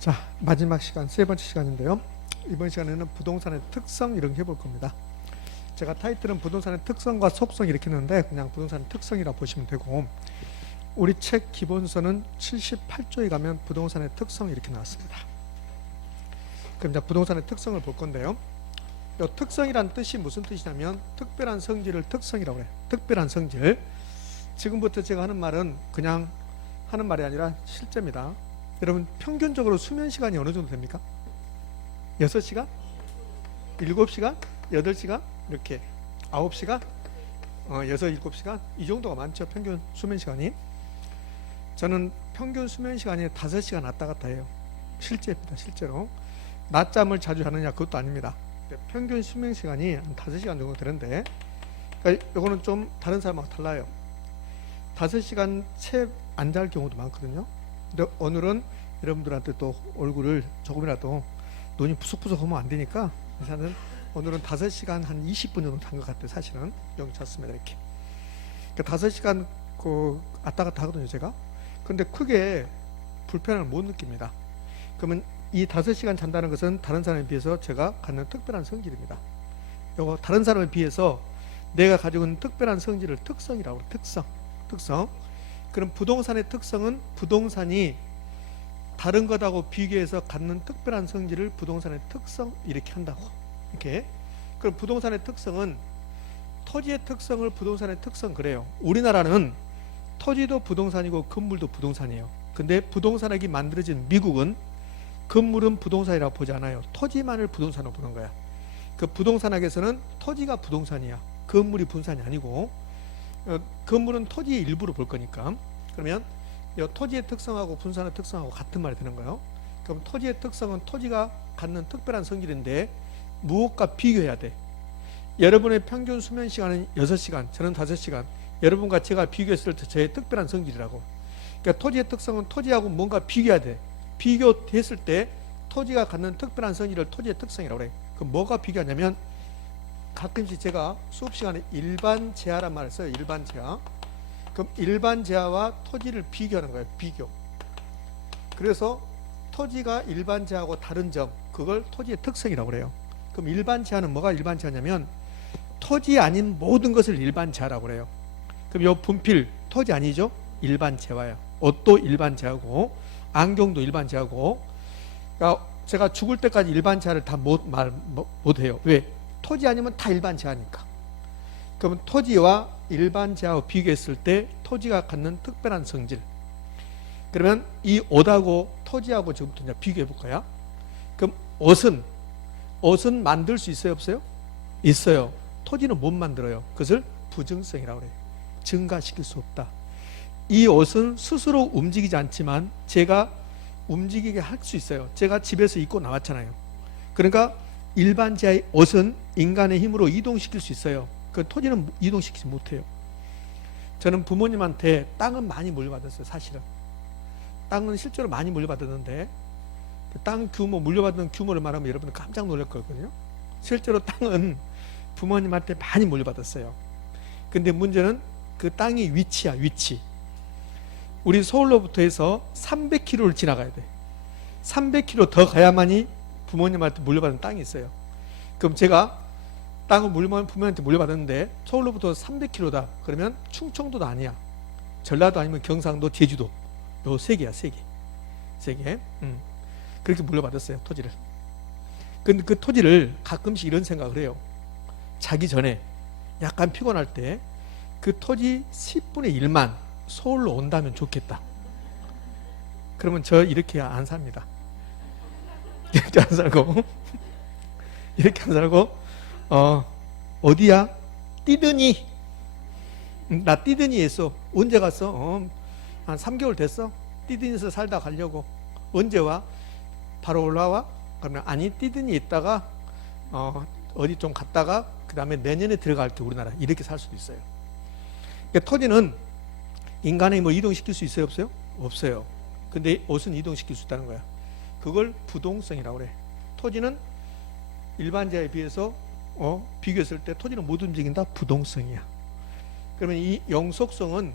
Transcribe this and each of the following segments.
자, 마지막 시간, 세 번째 시간인데요. 이번 시간에는 부동산의 특성 이런 거 해볼 겁니다. 제가 타이틀은 부동산의 특성과 속성 이렇게 했는데 그냥 부동산의 특성이라고 보시면 되고, 우리 책 기본서는 78조에 가면 부동산의 특성 이렇게 나왔습니다. 그럼 이제 부동산의 특성을 볼 건데요. 이 특성이란 뜻이 무슨 뜻이냐면 특별한 성질을 특성이라고 해요. 특별한 성질. 지금부터 제가 하는 말은 그냥 하는 말이 아니라 실제입니다. 여러분, 평균적으로 수면 시간이 어느 정도 됩니까? 6시간? 7시간? 8시간? 이렇게 9시간? 6, 7시간? 이 정도가 많죠, 평균 수면 시간이. 저는 평균 수면 시간이 5시간 왔다 갔다 해요. 실제입니다, 실제로. 낮잠을 자주 하느냐, 그것도 아닙니다. 평균 수면 시간이 한 5시간 정도 되는데, 그러니까 이거는 좀 다른 사람하고 달라요. 5시간 채 안 잘 경우도 많거든요. 근데 오늘은 여러분들한테 또 얼굴을 조금이라도 눈이 푸석푸석 하면 안 되니까, 저는 오늘은 5시간 한 20분 정도 잔 것 같아요. 사실은 여기 잤습니다, 이렇게. 그러니까 5시간 왔다 갔다 하거든요, 제가. 근데 크게 불편함을 못 느낍니다. 그러면 이 5시간 잔다는 것은 다른 사람에 비해서 제가 갖는 특별한 성질입니다. 요거 다른 사람에 비해서 내가 가지고 있는 특별한 성질을 특성이라고 해요. 특성. 그럼 부동산의 특성은 부동산이 다른 것하고 비교해서 갖는 특별한 성질을 부동산의 특성 이렇게 한다고. 이렇게. 그럼 부동산의 특성은 토지의 특성을 부동산의 특성 그래요. 우리나라는 토지도 부동산이고 건물도 부동산이에요. 근데 부동산학이 만들어진 미국은 건물은 부동산이라고 보지 않아요. 토지만을 부동산으로 보는 거야. 그 부동산학에서는 토지가 부동산이야. 건물이 부동산이 아니고, 건물은 토지의 일부로 볼 거니까. 그러면 이 토지의 특성하고 부동산의 특성하고 같은 말이 되는 거예요. 그럼 토지의 특성은 토지가 갖는 특별한 성질인데 무엇과 비교해야 돼? 여러분의 평균 수면 시간은 6시간, 저는 5시간. 여러분과 제가 비교했을 때 저의 특별한 성질이라고. 그러니까 토지의 특성은 토지하고 뭔가 비교해야 돼. 비교했을 때 토지가 갖는 특별한 성질을 토지의 특성이라고 그래. 그럼 뭐가 비교하냐면, 가끔씩 제가 수업 시간에 일반 재화란 말을 써요. 일반 재화. 그럼 일반 재화와 토지를 비교하는 거예요. 비교. 그래서 토지가 일반 재화하고 다른 점, 그걸 토지의 특성이라고 그래요. 그럼 일반 재화는 뭐가 일반 재화냐면 토지 아닌 모든 것을 일반 재화라고 그래요. 그럼 요 분필 토지 아니죠? 일반 재화예요. 옷도 일반 재화고 안경도 일반 재화고. 그러니까 제가 죽을 때까지 일반 재화를 다 못해요. 왜? 토지 아니면 다 일반 재화니까. 그러면 토지와 일반 재화와 비교했을 때 토지가 갖는 특별한 성질. 그러면 이 옷하고 토지하고 지금부터 이제 비교해 볼 거야. 그럼 옷은 만들 수 있어요, 없어요? 있어요. 토지는 못 만들어요. 그것을 부증성이라고 그래요. 증가시킬 수 없다. 이 옷은 스스로 움직이지 않지만 제가 움직이게 할 수 있어요. 제가 집에서 입고 나왔잖아요. 그러니까 일반 재화의 옷은 인간의 힘으로 이동시킬 수 있어요. 그 토지는 이동시키지 못해요. 저는 부모님한테 땅은 많이 물려받았어요. 사실은 땅은 실제로 많이 물려받았는데, 땅 규모, 물려받은 규모를 말하면 여러분은 깜짝 놀랄 거거든요. 실제로 땅은 부모님한테 많이 물려받았어요. 근데 문제는 그 땅의 위치야. 위치. 우리 서울로부터 해서 300km를 지나가야 돼. 300km 더 가야만이 부모님한테 물려받은 땅이 있어요. 그럼 제가 땅을 부모님한테 물려받았는데 서울로부터 300km다. 그러면 충청도도 아니야. 전라도 아니면 경상도, 제주도. 요 세 개야, 세 개. 세 개. 그렇게 물려받았어요, 토지를. 근데 그 토지를 가끔씩 이런 생각을 해요. 자기 전에 약간 피곤할 때 그 토지 10분의 1만 서울로 온다면 좋겠다. 그러면 저 이렇게 안 삽니다. 이렇게 안 살고 이렇게 안 살고 어디야? 띠드니. 나 띠드니 했어. 언제 갔어? 한 3개월 됐어. 띠드니에서 살다 가려고. 언제 와? 바로 올라와? 그러면 아니, 띠드니 있다가 어디 좀 갔다가 그 다음에 내년에 들어갈게 우리나라. 이렇게 살 수도 있어요. 그러니까 토지는 인간의 뭐 이동시킬 수 있어요, 없어요? 없어요. 근데 옷은 이동시킬 수 있다는 거야. 그걸 부동성이라고 그래. 토지는 일반 재화에 비해서 비교했을 때 토지는 못 움직인다. 부동성이야. 그러면 이 영속성은,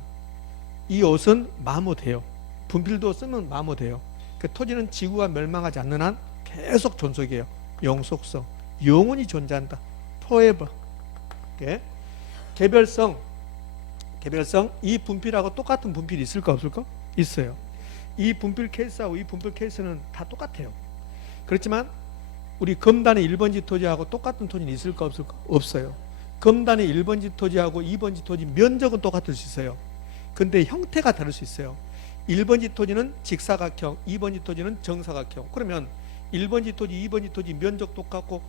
이 옷은 마모돼요. 분필도 쓰면 마모돼요. 그 토지는 지구가 멸망하지 않는 한 계속 존속이에요. 영속성, 영원히 존재한다. forever. 예. 개별성, 이 분필하고 똑같은 분필이 있을까 없을까? 있어요. 이 분필 케이스하고 이 분필 케이스는 다 똑같아요. 그렇지만 우리 금단의 1번지 토지하고 똑같은 토지는 있을까 없을까? 없어요. 금단의 1번지 토지하고 2번지 토지 면적은 똑같을 수 있어요. 근데 형태가 다를 수 있어요. 1번지 토지는 직사각형, 2번지 토지는 정사각형. 그러면 1번지 토지, 2번지 토지 면적 똑같고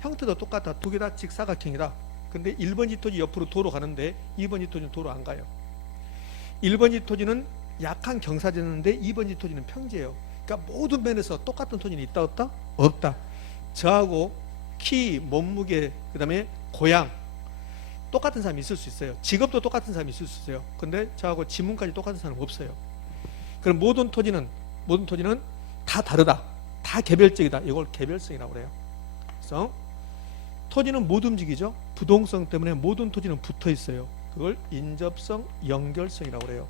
형태도 똑같아. 두 개 다 직사각형이다. 근데 1번지 토지 옆으로 도로 가는데 2번지 토지는 도로 안 가요. 1번지 토지는 약한 경사지였는데 2번지 토지는 평지예요. 그러니까 모든 면에서 똑같은 토지는 있다 없다? 없다. 저하고 키, 몸무게, 그 다음에 고향 똑같은 사람이 있을 수 있어요. 직업도 똑같은 사람이 있을 수 있어요. 근데 저하고 지문까지 똑같은 사람은 없어요. 그럼 모든 토지는 다 다르다. 다 개별적이다. 이걸 개별성이라고 그래요. 그래서 토지는 못 움직이죠. 부동성 때문에 모든 토지는 붙어 있어요. 그걸 인접성, 연결성이라고 그래요.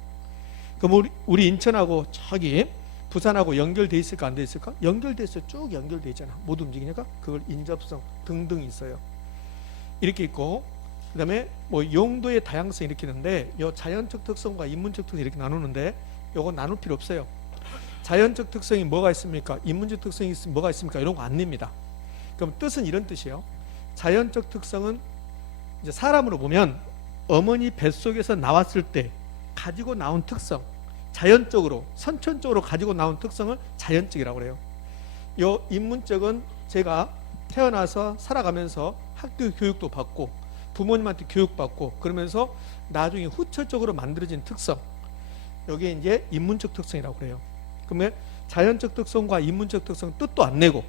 그럼 우리 인천하고 저기 부산하고 연결돼 있을까 안 돼 있을까? 연결돼 있어요. 쭉 연결돼 있잖아. 못 움직이니까 그걸 인접성 등등 있어요. 이렇게 있고, 그 다음에 뭐 용도의 다양성 이렇게 있는데, 요 자연적 특성과 인문적 특성 이렇게 나누는데, 요거 나눌 필요 없어요. 자연적 특성이 뭐가 있습니까? 인문적 특성이 뭐가 있습니까? 이런 거 안 냅니다. 그럼 뜻은 이런 뜻이에요. 자연적 특성은 이제 사람으로 보면 어머니 뱃속에서 나왔을 때 가지고 나온 특성, 자연적으로 선천적으로 가지고 나온 특성을 자연적이라고 그래요. 요 인문적은 제가 태어나서 살아가면서 학교 교육도 받고 부모님한테 교육받고 그러면서 나중에 후천적으로 만들어진 특성, 여기에 이제 인문적 특성이라고 그래요. 그러면 자연적 특성과 인문적 특성 뜻도 안 내고,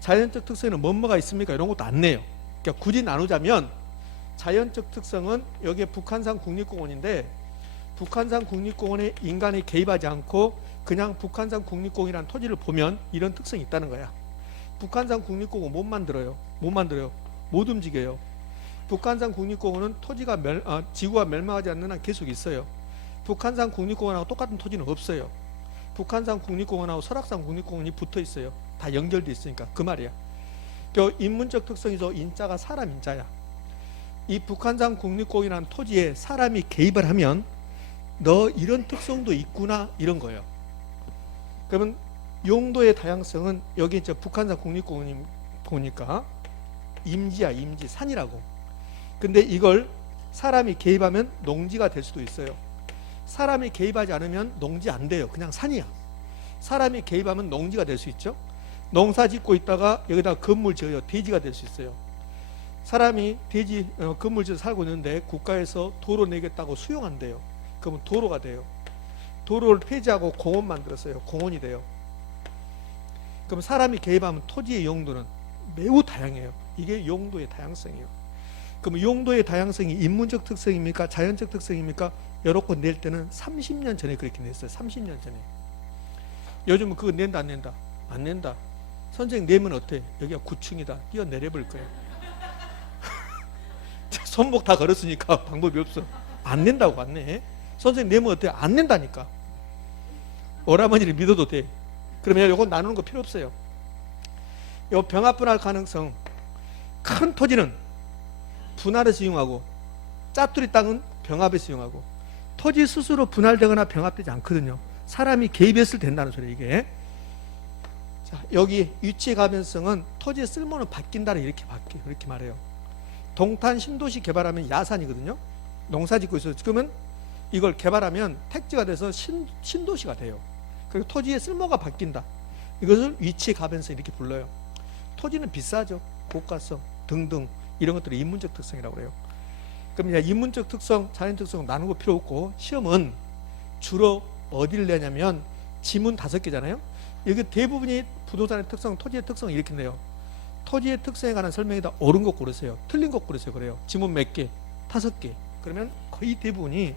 자연적 특성에는 뭐가 있습니까? 이런 것도 안 내요. 그러니까 굳이 나누자면 자연적 특성은 여기에 북한산 국립공원인데, 북한산 국립공원에 인간이 개입하지 않고 그냥 북한산 국립공원이라는 토지를 보면 이런 특성이 있다는 거야. 북한산 국립공원 못 만들어요. 못 움직여요. 북한산 국립공원은 지구가 멸망하지 않는 한 계속 있어요. 북한산 국립공원하고 똑같은 토지는 없어요. 북한산 국립공원하고 설악산 국립공원이 붙어 있어요. 다 연결돼 있으니까. 그 말이야. 그 인문적 특성이죠. 인자가 사람 인자야. 이 북한산 국립공원이라는 토지에 사람이 개입을 하면 너 이런 특성도 있구나 이런 거예요. 그러면 용도의 다양성은 여기 이제 북한산 국립공원이 보니까 임지야, 임지, 산이라고. 근데 이걸 사람이 개입하면 농지가 될 수도 있어요. 사람이 개입하지 않으면 농지 안 돼요. 그냥 산이야. 사람이 개입하면 농지가 될 수 있죠. 농사 짓고 있다가 여기다 건물 지어요. 대지가 될 수 있어요. 사람이 건물 지어서 살고 있는데 국가에서 도로 내겠다고 수용한대요. 그러면 도로가 돼요. 도로를 폐지하고 공원 만들었어요. 공원이 돼요. 그럼 사람이 개입하면 토지의 용도는 매우 다양해요. 이게 용도의 다양성이에요. 그럼 용도의 다양성이 인문적 특성입니까? 자연적 특성입니까? 이렇게 낼 때는 30년 전에 그렇게 냈어요. 30년 전에. 요즘은 그거 낸다 안 낸다? 안 낸다. 선생님 내면 어때? 여기가 9층이다. 뛰어내려볼 거예요. 손목 다 걸었으니까 방법이 없어. 안 낸다고 안 내. 선생님 내면 어때? 안 낸다니까. 오라버니를 믿어도 돼. 그러면 이거 나누는 거 필요 없어요. 요 병합분할 가능성, 큰 토지는 분할해서 이용하고 짜투리 땅은 병합해서 이용하고, 토지 스스로 분할되거나 병합되지 않거든요. 사람이 개입했을 된다는 소리예요. 이게. 자, 여기 위치의 가변성은 토지의 쓸모는 바뀐다는 이렇게 말해요. 동탄 신도시 개발하면 야산이거든요. 농사 짓고 있어요. 그러면 이걸 개발하면 택지가 돼서 신도시가 돼요. 그리고 토지의 쓸모가 바뀐다. 이것을 위치의 가변성 이렇게 불러요. 토지는 비싸죠. 고가성 등등 이런 것들이 인문적 특성이라고 그래요. 그럼 이제 인문적 특성, 자연 특성 나누고 필요 없고, 시험은 주로 어디를 내냐면 지문 5개잖아요. 여기 대부분이 부동산의 특성, 토지의 특성 이렇게 내요. 토지의 특성에 관한 설명에다 옳은 것 고르세요. 틀린 것 고르세요. 그래요. 지문 몇 개? 5개. 그러면 거의 대부분이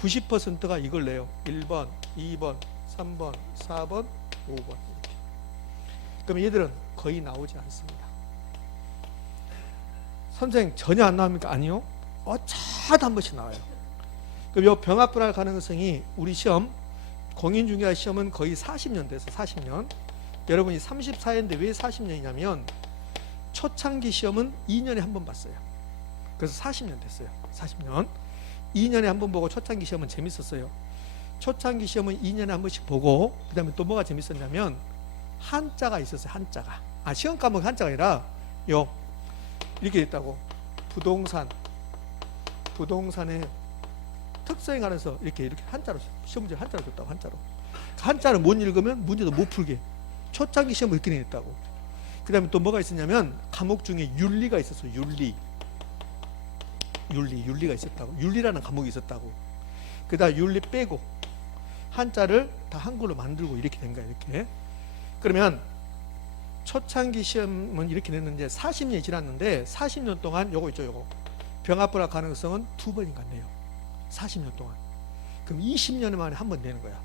90%가 이걸 내요. 1번, 2번, 3번, 4번, 5번 이렇게. 그럼 얘들은 거의 나오지 않습니다. 선생님 전혀 안 나옵니까? 아니요. 어차피 한 번씩 나와요. 그럼 이 병합분할 가능성이 우리 시험 공인중개사 시험은 거의 40년 됐어. 40년. 여러분이 34회인데 왜 40년이냐면 초창기 시험은 2년에 한 번 봤어요. 그래서 40년 됐어요. 40년. 2년에 한 번 보고 초창기 시험은 재밌었어요. 초창기 시험은 2년에 한 번씩 보고 그 다음에 또 뭐가 재밌었냐면 한자가 있었어요. 한자가. 시험 과목 한자가 아니라 이렇게 있다고. 부동산의 특성에 관해서 이렇게 한자로 시험 문제 한자로 줬다고. 한자로. 한자를 못 읽으면 문제도 못 풀게. 초창기 시험을 이렇게 냈다고. 그 다음에 또 뭐가 있었냐면 과목 중에 윤리가 있었어. 윤리가 있었다고. 윤리라는 과목이 있었다고. 그 다음 윤리 빼고 한자를 다 한글로 만들고 이렇게 된 거야. 이렇게. 그러면 초창기 시험은 이렇게 냈는데 40년이 지났는데 40년 동안 요거 있죠. 요거 병합불합 가능성은 2번인가 내요. 40년 동안. 그럼 20년 만에 한 번 내는 거야.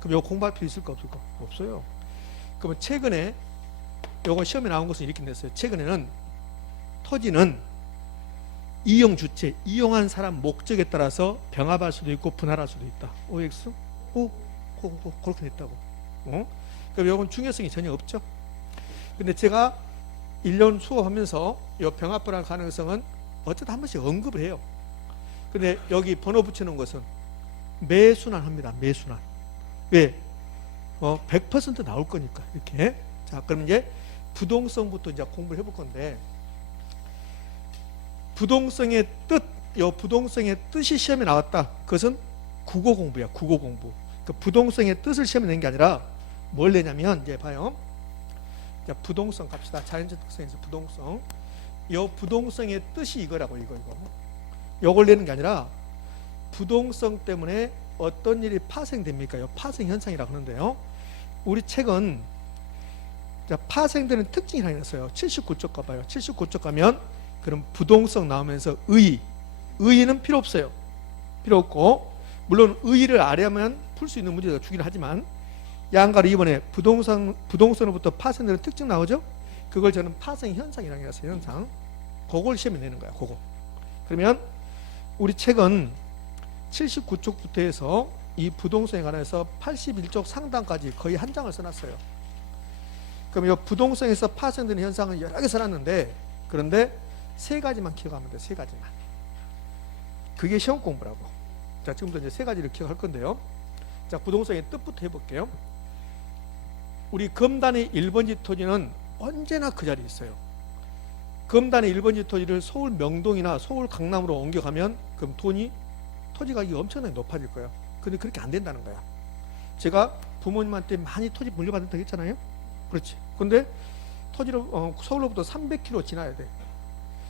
그럼 요거 공부할 필요 있을까 없을까? 없어요. 그러면 최근에 요거 시험에 나온 것은 이렇게 냈어요. 최근에는 토지는 이용 주체, 이용한 사람 목적에 따라서 병합할 수도 있고 분할할 수도 있다. OX? 그렇게 냈다고. 그럼 요건 중요성이 전혀 없죠. 근데 제가 1년 수업하면서 요 병합분할 가능성은 어쨌든 한 번씩 언급을 해요. 근데 여기 번호 붙여놓은 것은 매순환 합니다. 매순환. 왜? 100% 나올 거니까. 이렇게. 자, 그럼 이제 부동성부터 이제 공부를 해볼 건데, 부동성의 뜻, 부동성의 뜻이 시험에 나왔다. 그것은 국어 공부야. 국어 공부. 그 부동성의 뜻을 시험에 낸 게 아니라 뭘 내냐면, 이제 봐요. 자, 부동성 갑시다. 자연적 특성에서 부동성. 부동성의 뜻이 이거라고. 이거. 요걸 내는 게 아니라 부동성 때문에 어떤 일이 파생됩니까? 파생 현상이라고 하는데요. 우리 책은 파생되는 특징이 하나 있어요. 79쪽 가봐요. 79쪽 가면 그럼 부동성 나오면서 의의는 필요 없어요. 필요 없고, 물론 의의를 알아야만 풀 수 있는 문제가 주긴 하지만, 양가로 이번에 부동성으로부터 파생되는 특징 나오죠? 그걸 저는 파생 현상이라고 해서 현상. 그걸 시험에 내는 거야. 그거. 그러면 우리 책은 79쪽부터 해서 이 부동성에 관해서 81쪽 상단까지 거의 한 장을 써놨어요. 그럼 이 부동성에서 파생되는 현상은 여러 개 써놨는데, 그런데 3가지만 기억하면 돼. 3가지만. 그게 시험 공부라고. 자, 지금부터 이제 3가지를 기억할 건데요. 자, 부동성의 뜻부터 해볼게요. 우리 금단의 1번지 토지는 언제나 그 자리에 있어요. 금단의 1번지 토지를 서울 명동이나 서울 강남으로 옮겨가면 그럼 토지 가격이 엄청나게 높아질 거예요. 근데 그렇게 안 된다는 거야. 제가 부모님한테 많이 토지 물려받았다고 했잖아요. 그렇지. 근데 토지를 서울로부터 300km 지나야 돼.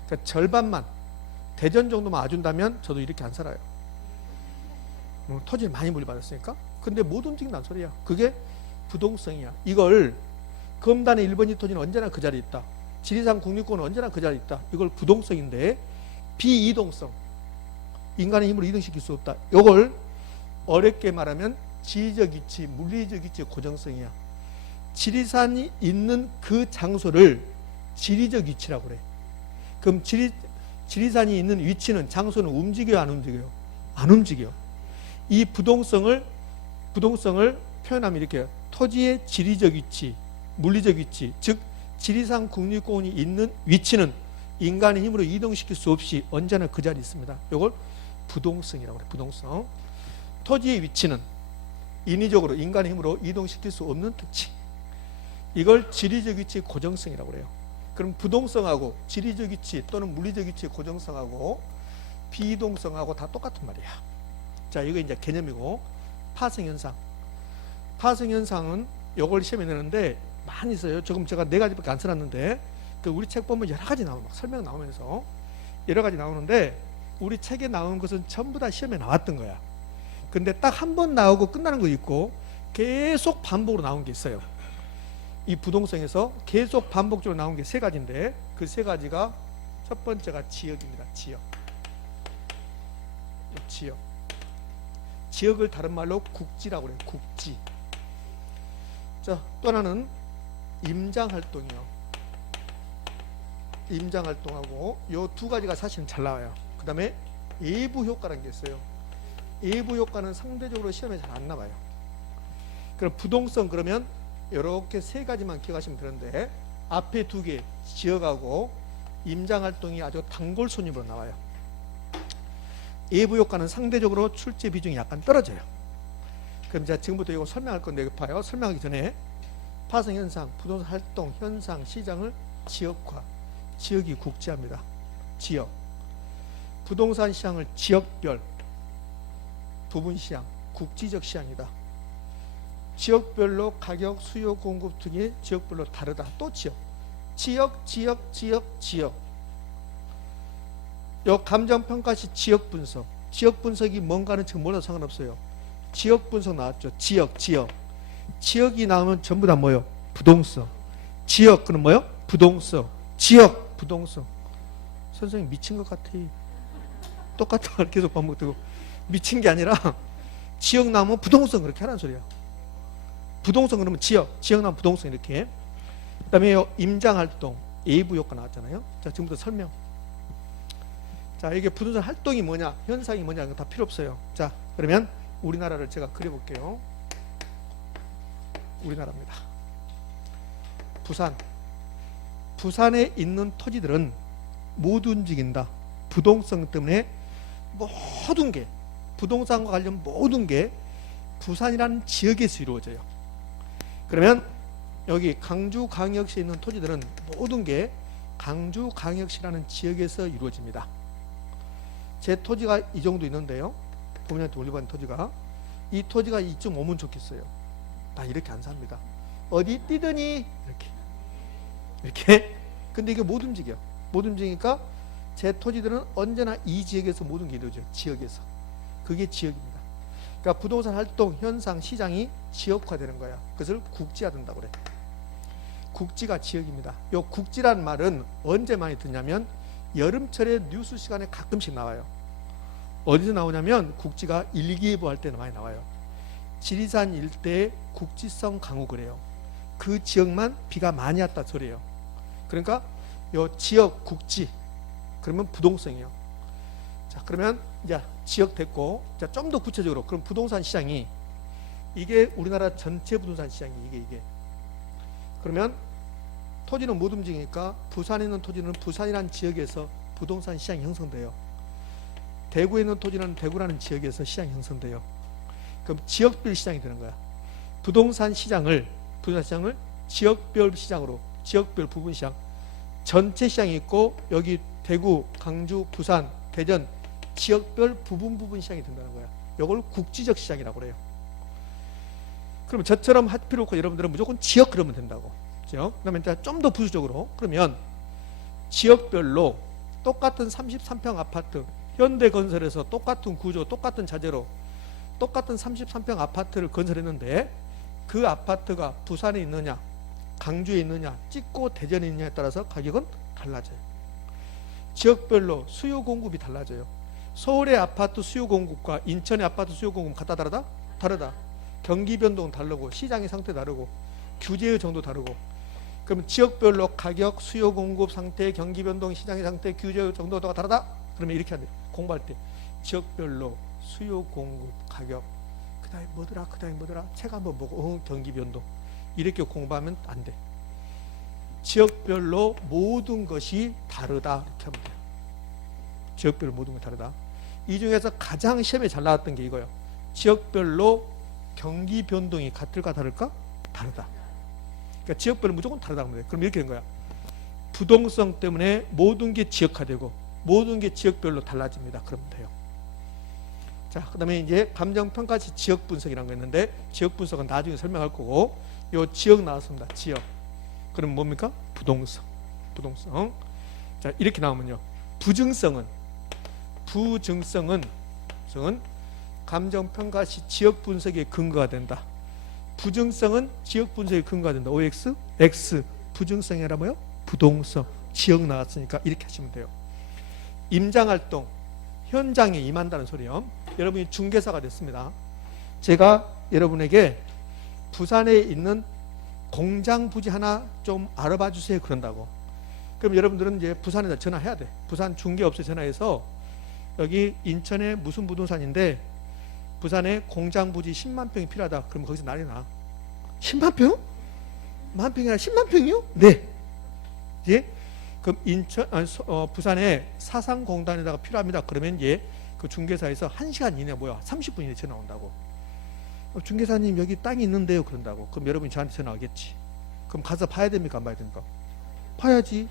그러니까 절반만, 대전 정도만 와준다면 저도 이렇게 안 살아요. 토지를 많이 물려받았으니까. 근데 못 움직인다는 소리야. 그게 부동성이야. 이걸 금단의 1번지 토지는 언제나 그 자리에 있다. 지리산 국립공원은 언제나 그 자리에 있다. 이걸 부동성인데, 비이동성. 인간의 힘으로 이동시킬 수 없다. 이걸 어렵게 말하면 지리적 위치, 물리적 위치 고정성이야. 지리산이 있는 그 장소를 지리적 위치라고 그래. 그럼 지리산이 있는 위치는, 장소는 움직여요, 안 움직여요? 안 움직여. 이 부동성을 표현하면 이렇게, 토지의 지리적 위치, 물리적 위치, 즉 지리산 국립공원이 있는 위치는 인간의 힘으로 이동시킬 수 없이 언제나 그 자리에 있습니다. 이걸 부동성이라고 그래. 부동성. 토지의 위치는 인위적으로 인간의 힘으로 이동시킬 수 없는 특징. 이걸 지리적 위치의 고정성이라고 그래요. 그럼 부동성하고 지리적 위치 또는 물리적 위치의 고정성하고 비이동성하고 다 똑같은 말이야. 자, 이거 이제 개념이고, 파생현상. 파생현상은 이걸 시험에 내는데 많이 있어요. 조금 제가 4가지밖에 안 써놨는데, 우리 책 보면 여러 가지 나오고, 설명 나오면서 여러 가지 나오는데, 우리 책에 나온 것은 전부 다 시험에 나왔던 거야. 근데 딱 한 번 나오고 끝나는 거 있고, 계속 반복으로 나온 게 있어요. 이 부동성에서 계속 반복적으로 나온 게 3가지인데, 그 3가지가 첫 번째가 지역입니다. 지역을 다른 말로 국지라고 그래요. 국지. 자, 또 하나는 임장활동이요. 임장활동하고 요 2가지가 사실은 잘 나와요. 그 다음에 예부효과라는 게 있어요. 예부효과는 상대적으로 시험에 잘 안 나와요. 그럼 부동성 그러면 이렇게 세 가지만 기억하시면 되는데 앞에 두 개 지역하고 임장활동이 아주 단골 손님으로 나와요. 예부 효과는 상대적으로 출제 비중이 약간 떨어져요. 그럼 제가 지금부터 이거 설명할 건데 이거 봐요. 설명하기 전에 파생 현상, 부동산 활동, 현상, 시장을 지역화, 지역이 국지합니다. 지역. 부동산 시장을 지역별, 부분 시장, 국지적 시장이다. 지역별로 가격, 수요, 공급 등이 지역별로 다르다. 또 지역. 지역. 요 감정평가시 지역 분석. 지역 분석이 뭔가는 지금 몰라도 상관없어요. 지역 분석 나왔죠. 지역. 지역이 나오면 전부 다 뭐요? 부동성. 지역, 그럼 뭐요? 부동성. 지역, 부동성. 선생님 미친 것 같아. 똑같은 걸 계속 반복되고. 미친 게 아니라 지역 나오면 부동성 그렇게 하라는 소리야. 부동성 그러면 지역 나오면 부동성 이렇게. 그 다음에 임장활동, 예부 효과 나왔잖아요. 자, 지금부터 설명. 자, 이게 부동산 활동이 뭐냐, 현상이 뭐냐, 이거 다 필요 없어요. 자, 그러면 우리나라를 제가 그려볼게요. 우리나라입니다. 부산에 있는 토지들은 못 움직인다. 부동성 때문에 모든 게, 부동산과 관련 모든 게 부산이라는 지역에서 이루어져요. 그러면 여기 강주광역시에 있는 토지들은 모든 게 강주광역시라는 지역에서 이루어집니다. 제 토지가 이 정도 있는데요. 부모님한테 올려받은 토지가, 이 토지가 이쯤 오면 좋겠어요. 다 이렇게 안 삽니다. 어디 뛰더니 이렇게. 근데 이게 못 움직여. 못 움직이니까 제 토지들은 언제나 이 지역에서 모든 게 이루어져요. 지역에서. 그게 지역입니다. 그러니까 부동산 활동, 현상, 시장이 지역화되는 거야. 그것을 국지화 된다고 그래. 국지가 지역입니다. 요 국지란 말은 언제 많이 듣냐면 여름철에 뉴스 시간에 가끔씩 나와요. 어디서 나오냐면 국지가 일기예보 할 때는 많이 나와요. 지리산 일대에 국지성 강우 그래요. 그 지역만 비가 많이 왔다 소리예요. 그러니까 요 지역 국지 그러면 부동성이에요. 자, 그러면 이제 지역 됐고, 자, 좀 더 구체적으로 그럼 부동산 시장이 이게 우리나라 전체 부동산 시장이 이게 그러면 토지는 못 움직이니까 부산에 있는 토지는 부산이라는 지역에서 부동산 시장이 형성돼요. 대구에 있는 토지는 대구라는 지역에서 시장이 형성돼요. 그럼 지역별 시장이 되는 거야. 부동산 시장을 지역별 시장으로, 지역별 부분 시장, 전체 시장이 있고 여기 대구, 강주, 부산, 대전 지역별 부분 시장이 된다는 거야. 이걸 국지적 시장이라고 그래요. 그러면 저처럼 할 필요 없고 여러분들은 무조건 지역 그러면 된다고. 그렇죠? 그다음에 좀 더 부수적으로 그러면 지역별로 똑같은 33평 아파트, 현대건설에서 똑같은 구조, 똑같은 자재로 똑같은 33평 아파트를 건설했는데 그 아파트가 부산에 있느냐, 강주에 있느냐, 찍고 대전에 있느냐에 따라서 가격은 달라져요. 지역별로 수요 공급이 달라져요. 서울의 아파트 수요 공급과 인천의 아파트 수요 공급 같다 다르다? 다르다. 경기 변동은 다르고 시장의 상태 다르고 규제의 정도 다르고. 그럼 지역별로 가격, 수요 공급 상태, 경기 변동, 시장의 상태, 규제의 정도가 다르다? 그러면 이렇게 하면 돼. 공부할 때 지역별로 수요 공급 가격 그다음에 뭐더라 책 한번 보고 경기 변동 이렇게 공부하면 안 돼. 지역별로 모든 것이 다르다 이렇게 하면 돼요. 지역별로 모든 것이 다르다. 이 중에서 가장 시험에 잘 나왔던 게 이거예요. 지역별로 경기 변동이 같을까 다를까? 다르다. 그러니까 지역별로 무조건 다르다고 하면 돼. 그럼 이렇게 된 거야. 부동성 때문에 모든 게 지역화되고 모든 게 지역별로 달라집니다. 그러면 돼요. 자, 그 다음에 이제 감정평가시 지역 분석이라는 거 있는데 지역 분석은 나중에 설명할 거고 요 지역 나왔습니다. 지역. 그럼 뭡니까? 부동성. 자, 이렇게 나오면요. 부증성은 감정평가시 지역 분석의 근거가 된다. 부증성은 지역 분석의 근거가 된다. OX, X. 부증성이라 뭐요? 부동성. 지역 나왔으니까 이렇게 하시면 돼요. 임장활동. 현장에 임한다는 소리요. 여러분이 중개사가 됐습니다. 제가 여러분에게 부산에 있는 공장 부지 하나 좀 알아봐 주세요. 그런다고. 그럼 여러분들은 이제 부산에다 전화해야 돼. 부산 중개업소에 전화해서 여기 인천에 무슨 부동산인데 부산에 공장 부지 10만 평이 필요하다. 그럼 거기서 난리 나. 10만 평? 만 평이 아니라 10만 평이요? 네. 예? 그럼 부산에 사상공단에다가 필요합니다. 그러면 이제 그 중개사에서 1시간 이내 30분 이내 전화 온다고. 중개사님 여기 땅이 있는데요. 그런다고. 그럼 여러분이 저한테 전화 오겠지. 그럼 가서 봐야 됩니까? 안 봐야 됩니까? 봐야지.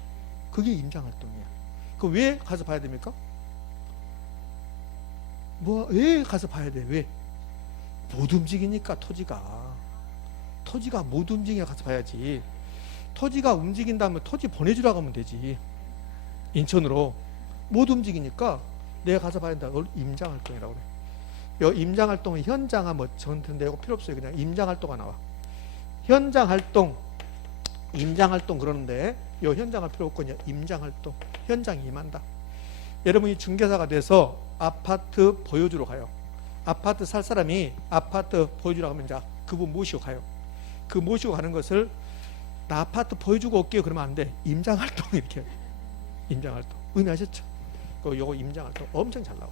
그게 임장활동이야. 그 왜 가서 봐야 됩니까? 왜 가서 봐야 돼? 왜? 못 움직이니까 토지가 못 움직이니까 가서 봐야지. 토지가 움직인다면 토지 보내주라고 하면 되지. 인천으로. 못 움직이니까 내가 가서 봐야 된다. 그걸 임장활동이라고 그래. 이 임장활동은 현장화 전인데 이거 필요 없어요. 그냥 임장활동가 나와. 현장활동, 임장활동 그러는데 이 현장할 필요 없고 그냥 임장활동, 현장 임한다. 여러분이 중개사가 돼서 아파트 보여주러 가요. 아파트 살 사람이 아파트 보여주러 가면 이제 그분 모시고 가요. 그 모시고 가는 것을 나 아파트 보여주고 올게요. 그러면 안 돼. 임장활동 이렇게 해요. 임장활동. 의미하셨죠? 요거 임장활동 엄청 잘 나와.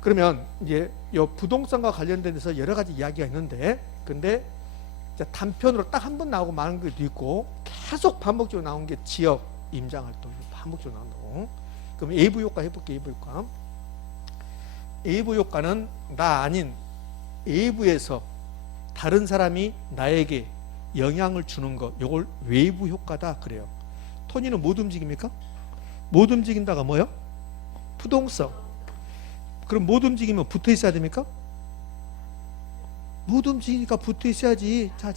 그러면 이제 요 부동산과 관련된 데서 여러 가지 이야기가 있는데, 근데 단편으로 딱 한 번 나오고 마는 것도 있고 계속 반복적으로 나온 게 지역 임장활동 반복적으로 나온다고. 그럼 AV 효과 해볼게요. AV 효과. AV 효과는 나 아닌 AV에서 다른 사람이 나에게 영향을 주는 거, 요걸 외부 효과다 그래요. 토니는 못 움직입니까? 못 움직인다가 뭐요? 부동성. 그럼 못 움직이면 붙어 있어야 됩니까? 못 움직이니까 붙어 있어야지. 자,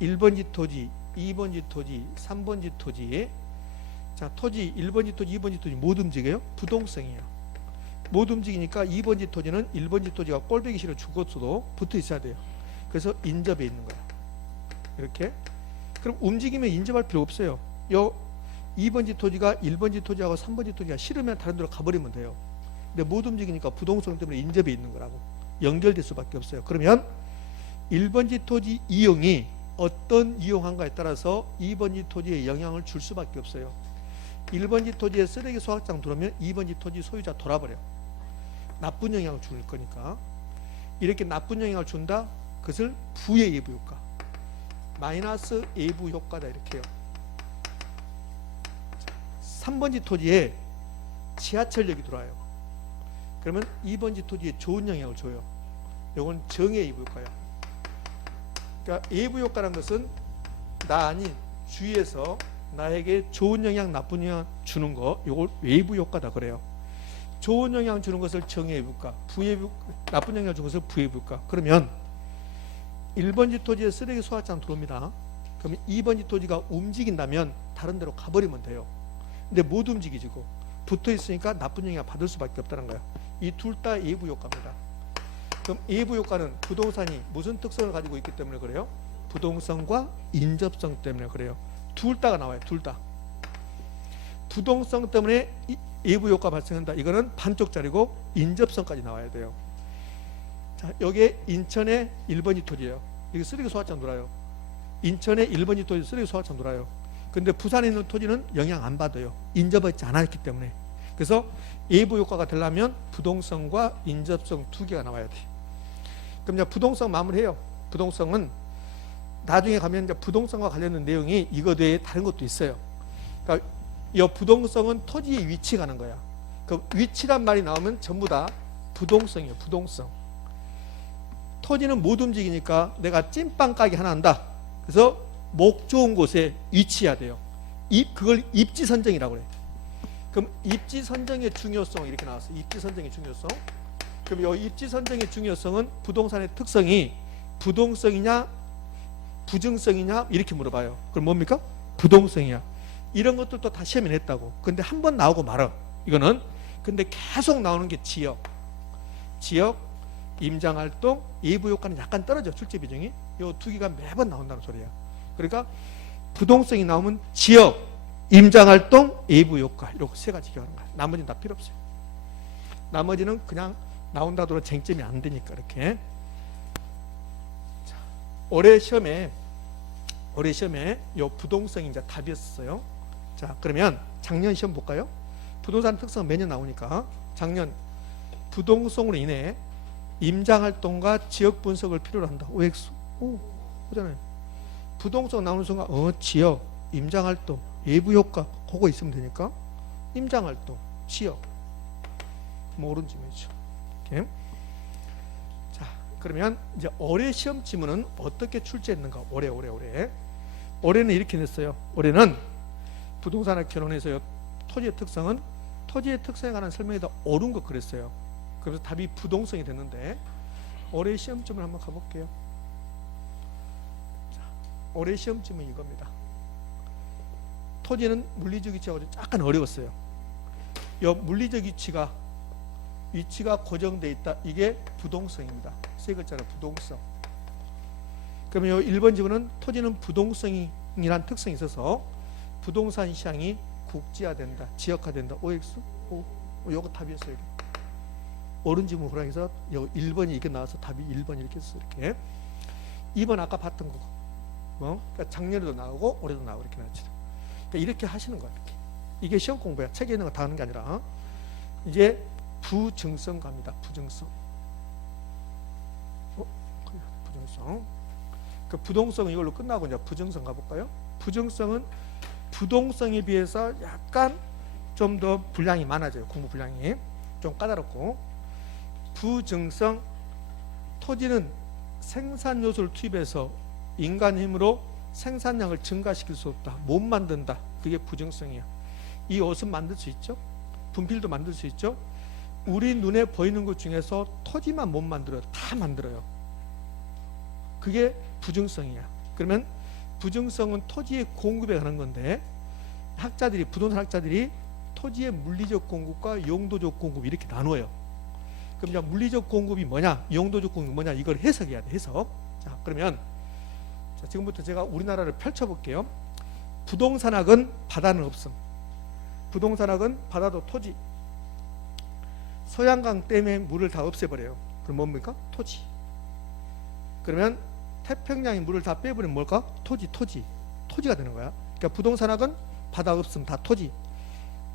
1번지 토지, 2번지 토지, 3번지 토지. 자, 토지 1번지 토지, 2번지 토지 못 움직여요? 부동성이에요. 못 움직이니까 2번지 토지는 1번지 토지가 꼴배기 싫어 죽었어도 붙어 있어야 돼요. 그래서 인접해 있는 거야. 이렇게. 그럼 움직이면 인접할 필요 없어요. 요 2번지 토지가 1번지 토지하고 3번지 토지가 싫으면 다른 데로 가버리면 돼요. 근데 못 움직이니까 부동성 때문에 인접해 있는 거라고. 연결될 수밖에 없어요. 그러면 1번지 토지 이용이 어떤 이용한가에 따라서 2번지 토지에 영향을 줄 수밖에 없어요. 1번지 토지에 쓰레기 소각장 들어오면 2번지 토지 소유자 돌아버려. 나쁜 영향을 줄 거니까. 이렇게 나쁜 영향을 준다? 그것을 부의 예부 효과. 마이너스 예부 효과다 이렇게 해요. 3번지 토지에 지하철역이 들어와요. 그러면 2번지 토지에 좋은 영향을 줘요. 이건 정의 예부 효과야. 그러니까 예부 효과라는 것은 나 아닌 주위에서 나에게 좋은 영향, 나쁜 영향 주는 거, 이걸 외부 효과다 그래요. 좋은 영향 주는 것을 정예부 효과, 나쁜 영향 주는 것을 부예부 효과. 그러면 1번지 토지에 쓰레기 소각장 들어옵니다. 그러면 2번지 토지가 움직인다면 다른 데로 가버리면 돼요. 근데 못 움직이지고 붙어 있으니까 나쁜 영향 받을 수밖에 없다는 거야. 이 둘 다 예부 효과입니다. 그럼 예부 효과는 부동산이 무슨 특성을 가지고 있기 때문에 그래요? 부동성과 인접성 때문에 그래요. 둘 다가 나와요. 둘 다. 부동성 때문에 예부 효과 발생한다. 이거는 반쪽짜리고 인접성까지 나와야 돼요. 자, 여기에 인천의 1번지 토지예요. 여기 쓰레기 소각장 돌아요. 인천의 1번지 토지 쓰레기 소각장 돌아요. 근데 부산에 있는 토지는 영향 안 받아요. 인접하지 않았기 때문에. 그래서 예부 효과가 되려면 부동성과 인접성 두 개가 나와야 돼. 그럼 이제 부동성 마무리해요. 부동성은 나중에 가면 이제 부동성과 관련된 내용이 이거 외에 다른 것도 있어요. 그러니까 이 부동성은 토지의 위치가 가는 거야. 그 위치란 말이 나오면 전부 다 부동성이에요. 부동성. 토지는 못 움직이니까 내가 찐빵 가게 하나 한다. 그래서 목 좋은 곳에 위치해야 돼요. 그걸 입지 선정이라고 그래. 그럼 입지 선정의 중요성 이렇게 나왔어. 입지 선정의 중요성. 그럼 이 입지 선정의 중요성은 부동산의 특성이 부동성이냐 부증성이냐 이렇게 물어봐요. 그럼 뭡니까? 부동성이야. 이런 것들도 다 시험에 냈다고. 근데 한 번 나오고 말아. 이거는. 근데 계속 나오는 게 지역, 임장활동, 예부효과는 약간 떨어져. 출제 비중이. 이 두 개가 매번 나온다는 소리야. 그러니까 부동성이 나오면 지역, 임장활동, 예부효과 이렇게 세 가지 기억하는 거야. 나머지는 다 필요 없어요. 나머지는 그냥 나온다 하더라도 쟁점이 안 되니까 이렇게. 자, 올해 시험에 요 부동성이 이제 답이었어요. 자, 그러면 작년 시험 볼까요? 부동산 특성 매년 나오니까 작년 부동성으로 인해 임장 활동과 지역 분석을 필요로 한다. OX. 오, 그잖아요. 부동성 나오는 순간 지역, 임장 활동, 예부 효과 그거 있으면 되니까 임장 활동, 지역. 뭐 오른쪽이죠. 이렇게. 자, 그러면 이제 올해 시험 지문은 어떻게 출제했는가? 올해. 올해는 이렇게 냈어요. 올해는 부동산을 결혼해서요. 토지의 특성에 관한 설명이 더 옳은 거 그랬어요. 그래서 답이 부동성이 됐는데 올해 시험점을 한번 가볼게요. 자, 올해 시험점은 이겁니다. 토지는 물리적 위치하고 약간 어려웠어요. 이 물리적 위치가 고정되어 있다. 이게 부동성입니다. 세 글자로 부동성. 그러면 이 1번 지문은 토지는 부동성이란 특성이 있어서 부동산 시장이 국지화된다. 지역화된다. OX? 요거 답이었어요. 옳은 지문 호랑이에서 1번이 이렇게 나와서 답이 1번 이렇게 했어요. 이렇게. 2번 아까 봤던 거고. 그러니까 작년에도 나오고 올해도 나오고 이렇게 나왔죠. 그러니까 이렇게 하시는 거야. 이렇게. 이게 시험 공부야. 책에 있는 거 다 하는 게 아니라. 이제 부증성 갑니다. 부증성. 부증성. 그 부동성은 이걸로 끝나고 이제 부증성 가볼까요? 부증성은 부동성에 비해서 약간 좀 더 분량이 많아져요. 공부 분량이 좀 까다롭고. 부증성, 토지는 생산 요소를 투입해서 인간 힘으로 생산량을 증가시킬 수 없다. 못 만든다. 그게 부증성이에요. 이 옷은 만들 수 있죠. 분필도 만들 수 있죠. 우리 눈에 보이는 것 중에서 토지만 못 만들어요. 다 만들어요. 그게 부증성이야. 그러면 부증성은 토지의 공급에 관한 건데 부동산 학자들이 토지의 물리적 공급과 용도적 공급 이렇게 나누어요. 그럼 이제 물리적 공급이 뭐냐, 용도적 공급이 뭐냐, 이걸 해석해야 돼. 해석. 자, 그러면 지금부터 제가 우리나라를 펼쳐볼게요. 부동산학은 바다는 없음. 부동산학은 바다도 토지. 소양강 댐의 물을 다 없애버려요. 그럼 뭡니까? 토지. 그러면 태평양의 물을 다 빼버리면 뭘까? 토지가 되는 거야. 그러니까 부동산학은 바다 없음, 다 토지.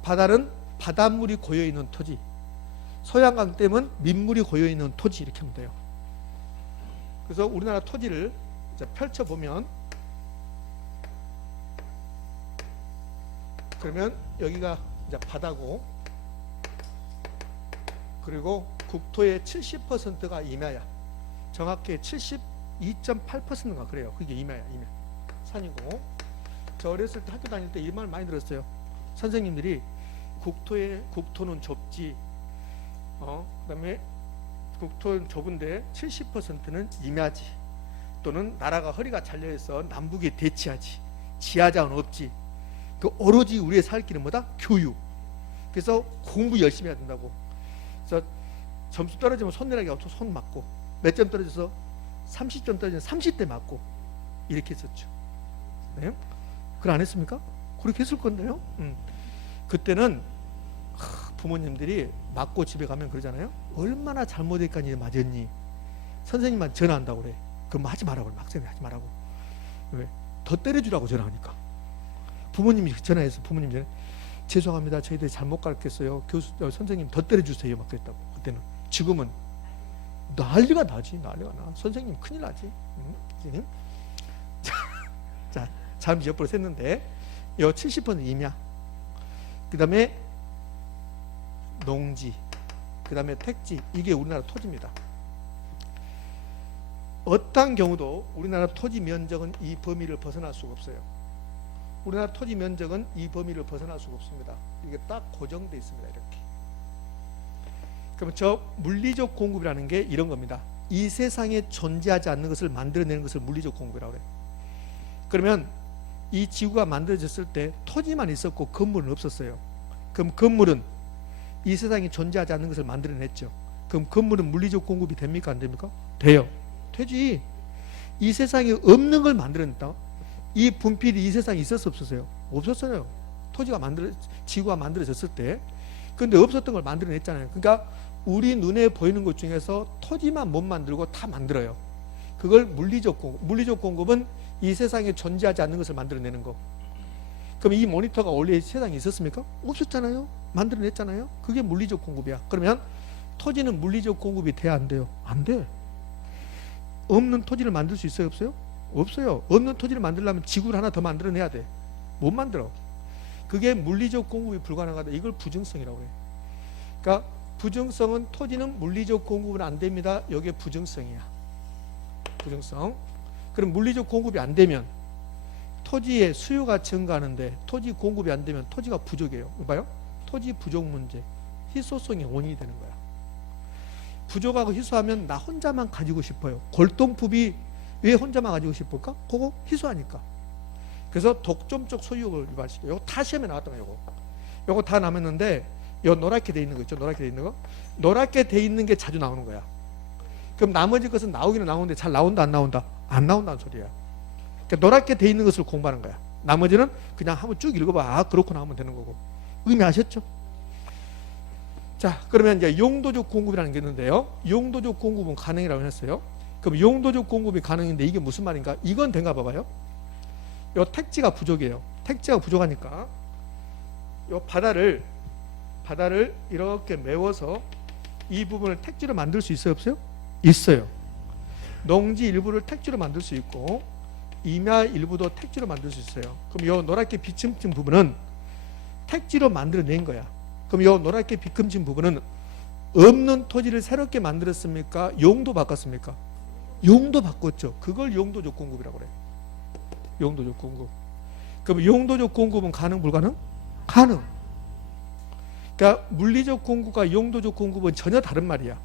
바다는 바닷물이 고여있는 토지. 소양강 댐은 민물이 고여있는 토지. 이렇게 하면 돼요. 그래서 우리나라 토지를 이제 펼쳐보면, 그러면 여기가 이제 바다고, 그리고 국토의 70%가 임야야. 정확히 72.8%가 그래요. 그게 임야야. 산이고. 저 어렸을 때 학교 다닐 때 이 말 많이 들었어요. 선생님들이 국토는 좁지. 그다음에 국토는 좁은데 70%는 임야지. 또는 나라가 허리가 잘려있어 남북에 대치하지. 지하자원 없지. 그 오로지 우리의 살 길은 뭐다? 교육. 그래서 공부 열심히 해야 된다고. 그래서 점수 떨어지면 손 내라기 없어 손 맞고, 몇 점 떨어져서 30점 떨어지면 30대 맞고 이렇게 했었죠. 네? 그걸 안 했습니까? 그렇게 했을 건데요. 그때는 부모님들이 맞고 집에 가면 그러잖아요. 얼마나 잘못했까니 맞았니? 선생님만 전화한다고 그래. 그럼 뭐 하지 말라고 그래. 막생이 하지 말라고. 왜? 더 때려주라고 전화하니까. 부모님이 전화해서 부모님 전에 죄송합니다. 저희들이 잘못 가르쳤어요. 선생님 더 때려주세요. 막 그랬다고. 그때는. 지금은 난리가 나지. 난리가 나. 선생님 큰일 나지. 자, 잠시 옆으로 샜는데 요 70% 임야. 그 다음에 농지. 그 다음에 택지. 이게 우리나라 토지입니다. 어떠한 경우도 우리나라 토지 면적은 이 범위를 벗어날 수가 없어요. 우리나라 토지 면적은 이 범위를 벗어날 수가 없습니다. 이게 딱 고정되어 있습니다. 이렇게. 그러면 저 물리적 공급이라는 게 이런 겁니다. 이 세상에 존재하지 않는 것을 만들어내는 것을 물리적 공급이라고 그래요. 그러면 이 지구가 만들어졌을 때 토지만 있었고 건물은 없었어요. 그럼 건물은 이 세상에 존재하지 않는 것을 만들어냈죠. 그럼 건물은 물리적 공급이 됩니까? 안 됩니까? 돼요. 되지. 이 세상에 없는 걸 만들어냈다. 이 분필이 이 세상에 있었어 없었어요? 없었어요. 지구가 만들어졌을 때. 근데 없었던 걸 만들어냈잖아요. 그러니까 우리 눈에 보이는 것 중에서 토지만 못 만들고 다 만들어요. 그걸 물리적 공급. 물리적 공급은 이 세상에 존재하지 않는 것을 만들어내는 거. 그럼 이 모니터가 원래 세상에 있었습니까? 없었잖아요. 만들어냈잖아요. 그게 물리적 공급이야. 그러면 토지는 물리적 공급이 돼야 안 돼요? 안 돼. 없는 토지를 만들 수 있어요? 없어요? 없어요. 없는 토지를 만들려면 지구를 하나 더 만들어내야 돼. 못 만들어. 그게 물리적 공급이 불가능하다. 이걸 부증성이라고 해요. 그러니까 부증성은 토지는 물리적 공급은 안 됩니다. 이게 부증성이야. 부증성. 그럼 물리적 공급이 안 되면 토지의 수요가 증가하는데 토지 공급이 안 되면 토지가 부족해요. 봐요. 토지 부족 문제. 희소성이 원인이 되는 거야. 부족하고 희소하면 나 혼자만 가지고 싶어요. 골동품이 왜 혼자만 가지고 싶을까? 그거 희소하니까. 그래서 독점적 소유욕을 유발시켜요. 이거 다 시험에 나왔던 거예요. 이거 다 남았는데 요 노랗게 돼 있는 거 있죠? 노랗게 돼 있는 거. 노랗게 돼 있는 게 자주 나오는 거야. 그럼 나머지 것은 나오기는 나오는데 잘 나온다 안 나온다? 안 나온다는 소리야. 그러니까 노랗게 돼 있는 것을 공부하는 거야. 나머지는 그냥 한번 쭉 읽어봐. 아 그렇구나 하면 되는 거고. 의미 아셨죠? 자 그러면 이제 용도적 공급이라는 게 있는데요. 용도적 공급은 가능이라고 했어요. 그럼 용도적 공급이 가능인데 이게 무슨 말인가? 이건 된가 봐봐요. 요 택지가 부족해요. 택지가 부족하니까 요 바다를 이렇게 메워서 이 부분을 택지로 만들 수 있어요? 없어요? 있어요. 농지 일부를 택지로 만들 수 있고 임야 일부도 택지로 만들 수 있어요. 그럼 요 노랗게 비침진 부분은 택지로 만들어낸 거야. 그럼 요 노랗게 비침진 부분은 없는 토지를 새롭게 만들었습니까? 용도 바꿨습니까? 용도 바꿨죠. 그걸 용도적 공급이라고 그래요. 용도적 공급. 그럼 용도적 공급은 가능 불가능? 가능. 그러니까 물리적 공급과 용도적 공급은 전혀 다른 말이야.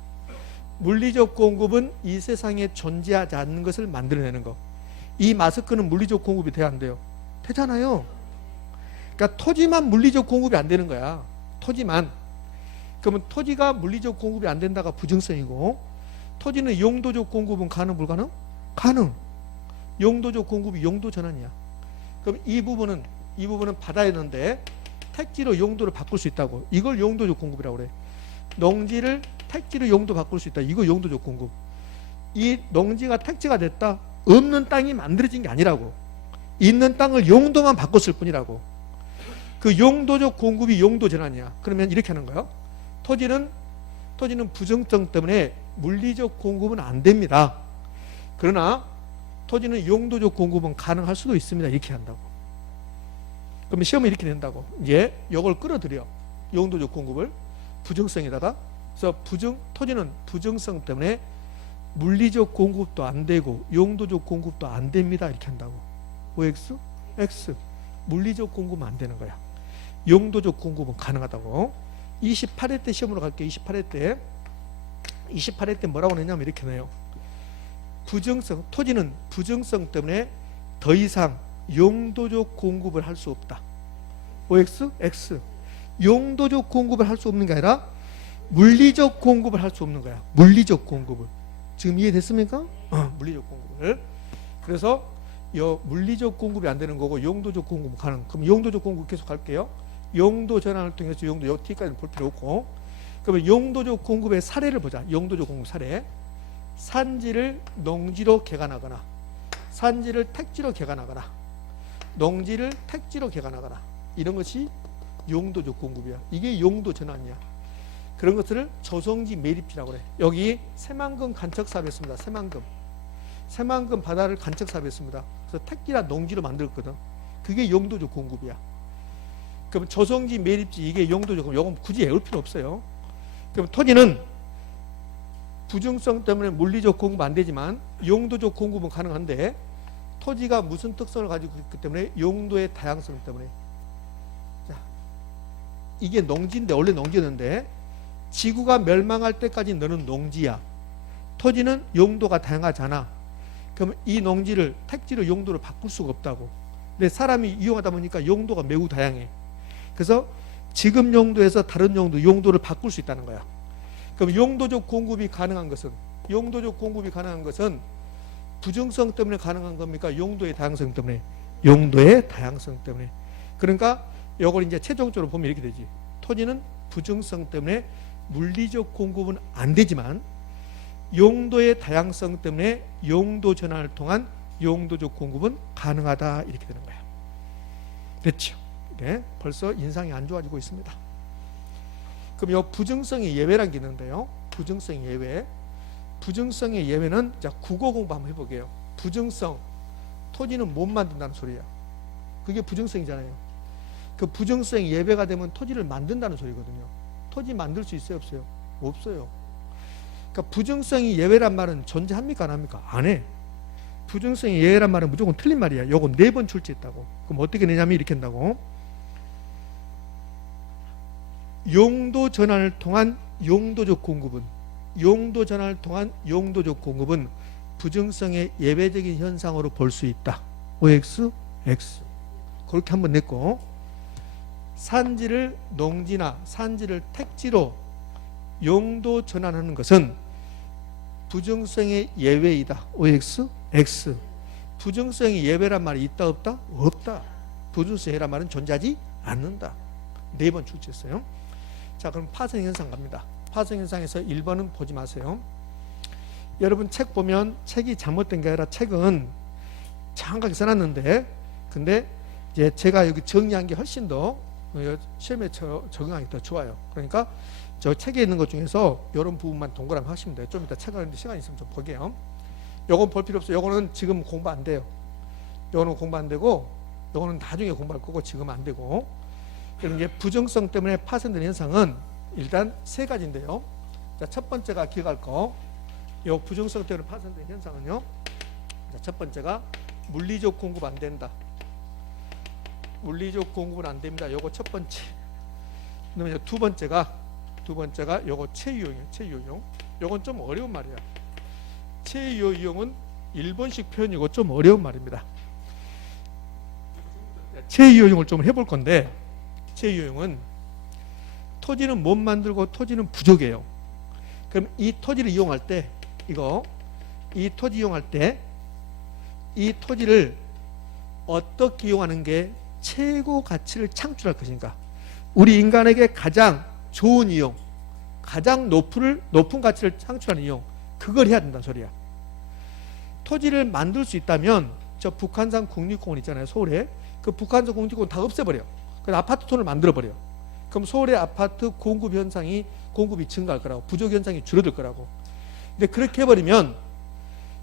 물리적 공급은 이 세상에 존재하지 않는 것을 만들어내는 거. 이 마스크는 물리적 공급이 돼야 안 돼요? 되잖아요. 그러니까 토지만 물리적 공급이 안 되는 거야. 토지만. 그러면 토지가 물리적 공급이 안 된다가 부증성이고 토지는 용도적 공급은 가능 불가능? 가능. 용도적 공급이 용도 전환이야. 그럼 이 부분은 바다였는데 택지로 용도를 바꿀 수 있다고. 이걸 용도적 공급이라고 그래. 농지를 택지로 용도 바꿀 수 있다. 이거 용도적 공급. 이 농지가 택지가 됐다. 없는 땅이 만들어진 게 아니라고. 있는 땅을 용도만 바꿨을 뿐이라고. 그 용도적 공급이 용도 전환이야. 그러면 이렇게 하는 거예요. 토지는 부정성 때문에 물리적 공급은 안 됩니다. 그러나 토지는 용도적 공급은 가능할 수도 있습니다. 이렇게 한다고. 그러면 시험은 이렇게 된다고. 이제 이걸 끌어들여. 용도적 공급을 부정성에다가. 그래서 토지는 부정성 때문에 물리적 공급도 안 되고 용도적 공급도 안 됩니다. 이렇게 한다고. OX, X. 물리적 공급은 안 되는 거야. 용도적 공급은 가능하다고. 28회 때 시험으로 갈게요. 28회 때 뭐라고 냈냐면 이렇게 내요. 토지는 부정성 때문에 더 이상 용도적 공급을 할 수 없다. OX, X. 용도적 공급을 할 수 없는 게 아니라 물리적 공급을 할 수 없는 거야. 물리적 공급을. 지금 이해됐습니까? 물리적 공급을. 그래서 물리적 공급이 안 되는 거고 용도적 공급은 가능. 그럼 용도적 공급 계속 갈게요. 용도 전환을 통해서 요 T까지는 볼 필요 없고. 그러면 용도적 공급의 사례를 보자. 용도적 공급 사례. 산지를 농지로 개간하거나 산지를 택지로 개간하거나 농지를 택지로 개간하거나 이런 것이 용도적 공급이야. 이게 용도 전환이야. 그런 것들을 조성지 매립지라고 그래. 여기 새만금 간척사업했습니다. 새만금 바다를 간척사업했습니다. 그래서 택지나 농지로 만들었거든. 그게 용도적 공급이야. 그럼 조성지 매립지 이게 용도적 공급. 이건 굳이 외울 필요 없어요. 그럼 토지는 부정성 때문에 물리적 공급 안 되지만 용도적 공급은 가능한데 토지가 무슨 특성을 가지고 있기 때문에 용도의 다양성 때문에. 자, 이게 농지인데 원래 농지였는데 지구가 멸망할 때까지 너는 농지야. 토지는 용도가 다양하잖아. 그럼 이 농지를 택지로 용도를 바꿀 수가 없다고. 근데 사람이 이용하다 보니까 용도가 매우 다양해. 그래서 지금 용도에서 다른 용도를 바꿀 수 있다는 거야. 그럼 용도적 공급이 가능한 것은 부정성 때문에 가능한 겁니까? 용도의 다양성 때문에. 용도의 다양성 때문에. 그러니까 이걸 이제 최종적으로 보면 이렇게 되지. 토지는 부정성 때문에 물리적 공급은 안 되지만 용도의 다양성 때문에 용도 전환을 통한 용도적 공급은 가능하다. 이렇게 되는 거야. 됐죠? 네, 벌써 인상이 안 좋아지고 있습니다. 그럼 이 부정성의 예외란 게 있는데요. 부증성 예외. 부증성의 예외는 자 국어 공부 한번 해보게요. 부증성, 토지는 못 만든다는 소리야. 그게 부증성이잖아요. 그 부증성이 예외가 되면 토지를 만든다는 소리거든요. 토지 만들 수 있어요, 없어요? 없어요. 그러니까 부증성이 예외란 말은 존재합니까, 안 합니까? 안 해. 부증성이 예외란 말은 무조건 틀린 말이야. 요거 4번 출제했다고. 그럼 어떻게 내냐면 이렇게 한다고. 용도 전환을 통한 용도적 공급은 부증성의 예외적인 현상으로 볼 수 있다. OX, X. 그렇게 한번 냈고, 산지를 농지나 산지를 택지로 용도 전환하는 것은 부증성의 예외이다. OX, X. 부증성의 예외란 말이 있다, 없다? 없다. 부증성의 예외란 말은 존재하지 않는다. 4번 출제했어요. 자, 그럼 파생현상 갑니다. 파생현상에서 1번은 보지 마세요. 여러분 책 보면 책이 잘못된 게 아니라 책은 정확하게 써놨는데, 근데 이제 제가 여기 정리한 게 훨씬 더 시험에 적용하기 더 좋아요. 그러니까 저 책에 있는 것 중에서 이런 부분만 동그라미 하시면 돼요. 좀 이따 책 하는데 시간 있으면 좀 보게요. 요건 볼 필요 없어요. 요거는 지금 공부 안 돼요. 요거는 공부 안 되고, 요거는 나중에 공부할 거고 지금 안 되고. 그럼 이제 부정성 때문에 파생되는 현상은 일단 3가지인데요. 자, 첫 번째가 기억할 거. 요 부정성 때문에 파생되는 현상은요. 자, 첫 번째가 물리적 공급 안 된다. 물리적 공급은 안 됩니다. 요거 첫 번째. 그다음에 두 번째가 요거 체유용이에요. 체유용. 요건 좀 어려운 말이야. 체유용은 일본식 표현이고 좀 어려운 말입니다. 체유용을 좀 해볼 건데, 체유용은 토지는 못 만들고 토지는 부족해요. 그럼 이 토지를 이용할 때, 이 토지 이용할 때 이 토지를 어떻게 이용하는 게 최고 가치를 창출할 것인가? 우리 인간에게 가장 좋은 이용, 가장 높은 가치를 창출하는 이용, 그걸 해야 된다는 소리야. 토지를 만들 수 있다면 저 북한산 국립공원 있잖아요, 서울에. 그 북한산 국립공원 다 없애버려. 그래서 아파트촌을 만들어버려. 그럼 서울의 아파트 공급이 증가할 거라고, 부족 현상이 줄어들 거라고. 근데 그렇게 해버리면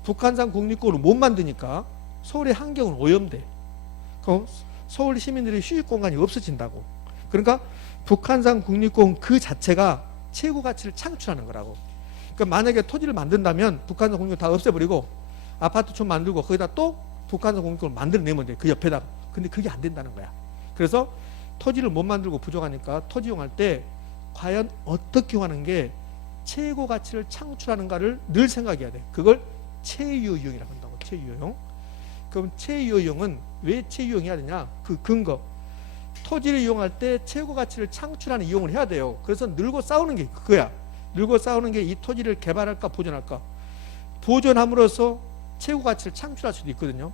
북한산 국립공원을 못 만드니까 서울의 환경은 오염돼. 그럼 서울 시민들의 휴식 공간이 없어진다고. 그러니까 북한산 국립공원 그 자체가 최고 가치를 창출하는 거라고. 그러니까 만약에 토지를 만든다면 북한산 국립공원 다 없애버리고 아파트촌 만들고 거기다 또 북한산 국립공원을 만들어내면 돼. 그 옆에다가. 근데 그게 안 된다는 거야. 그래서 토지를 못 만들고 부족하니까 토지 이용할 때 과연 어떻게 이용하는 게 최고 가치를 창출하는가를 늘 생각해야 돼. 그걸 체유용이라고 한다고. 체유용. 그럼 체유용은 왜 체유용해야 되냐? 그 근거. 토지를 이용할 때 최고 가치를 창출하는 이용을 해야 돼요. 그래서 늘고 싸우는 게 그거야. 늘고 싸우는 게 이 토지를 개발할까 보존할까. 보존함으로써 최고 가치를 창출할 수도 있거든요.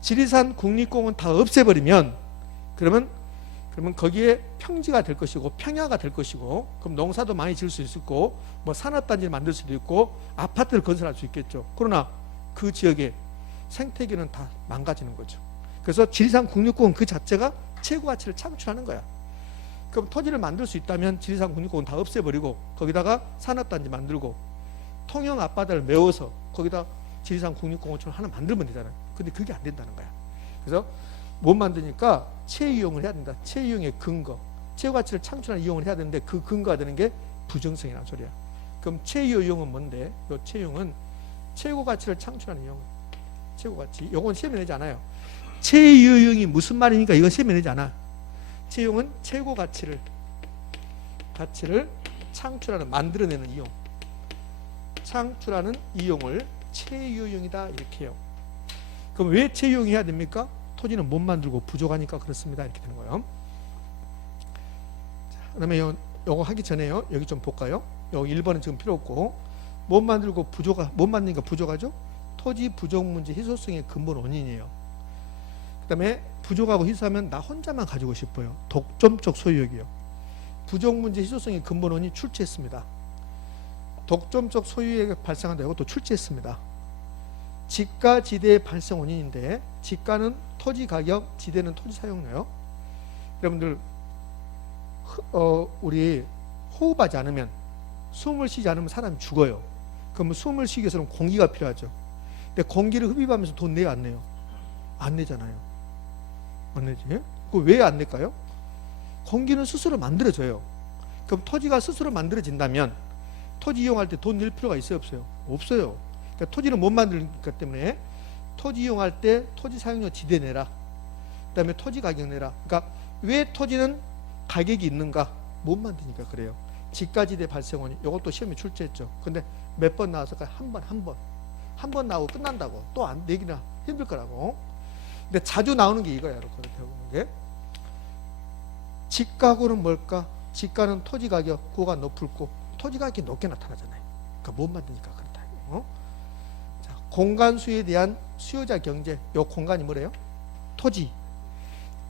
지리산 국립공원 다 없애버리면 그러면 거기에 평지가 될 것이고 평야가 될 것이고, 그럼 농사도 많이 지을 수 있고 뭐 산업단지를 만들 수도 있고 아파트를 건설할 수 있겠죠. 그러나 그 지역의 생태계는 다 망가지는 거죠. 그래서 지리산 국립공원 그 자체가 최고 가치를 창출하는 거야. 그럼 토지를 만들 수 있다면 지리산 국립공원 다 없애버리고 거기다가 산업단지 만들고 통영 앞바다를 메워서 거기다 지리산 국립공원처럼 하나 만들면 되잖아요. 근데 그게 안 된다는 거야. 그래서 못 만드니까 체이용을 해야 된다. 체이용의 근거, 최고 가치를 창출하는 이용을 해야 되는데 그 근거가 되는 게 부정성이라는 소리야. 그럼 체이용은 뭔데? 요 체이용은 최고 가치를 창출하는 이용. 최고 가치. 이건 시험에 내지 않아요. 체이용이 무슨 말이니까 이건 시험에 내지 않아. 체이용은 최고 가치를 창출하는, 만들어내는 이용. 창출하는 이용을 체이용이다 이렇게 해요. 그럼 왜 체이용이 해야 됩니까? 토지는 못 만들고 부족하니까 그렇습니다. 이렇게 되는 거예요. 자, 그다음에 요거 하기 전에요. 여기 좀 볼까요? 요 1번은 지금 필요 없고, 못 만드니까 부족하죠? 토지 부족 문제 희소성의 근본 원인이에요. 그다음에 부족하고 희소하면 나 혼자만 가지고 싶어요. 독점적 소유욕이요. 부족 문제 희소성의 근본 원인 출제했습니다. 독점적 소유욕이 발생한다. 이것도 출제했습니다. 지가 지대의 발생 원인인데, 지가는 토지 가격, 지대는 토지 사용료요. 여러분들 우리 호흡하지 않으면 숨을 쉬지 않으면 사람이 죽어요. 그러면 숨을 쉬기 위해서는 공기가 필요하죠. 근데 공기를 흡입하면서 돈 내요, 안 내요? 안 내잖아요. 안 내지? 그 왜 안 낼까요? 공기는 스스로 만들어져요. 그럼 토지가 스스로 만들어진다면 토지 이용할 때 돈 낼 필요가 있어요, 없어요? 없어요. 그러니까 토지는 못 만들기 때문에 토지 이용할 때 토지 사용료 지대 내라. 그 다음에 토지 가격 내라. 그러니까 왜 토지는 가격이 있는가? 못 만드니까 그래요. 지가지대 발생원이 이것도 시험에 출제했죠. 근데 몇 번 나왔을까요? 한 번 나오고 끝난다고. 또 안 내기나 힘들 거라고. 근데 자주 나오는 게 이거야. 그렇게 배우는 게. 지가구는 뭘까? 지가는 토지 가격, 구가 높을고 토지 가격이 높게 나타나잖아요. 그러니까 못 만드니까 그렇다. 자, 공간 수요에 대한 수요자 경제. 요 공간이 뭐래요? 토지.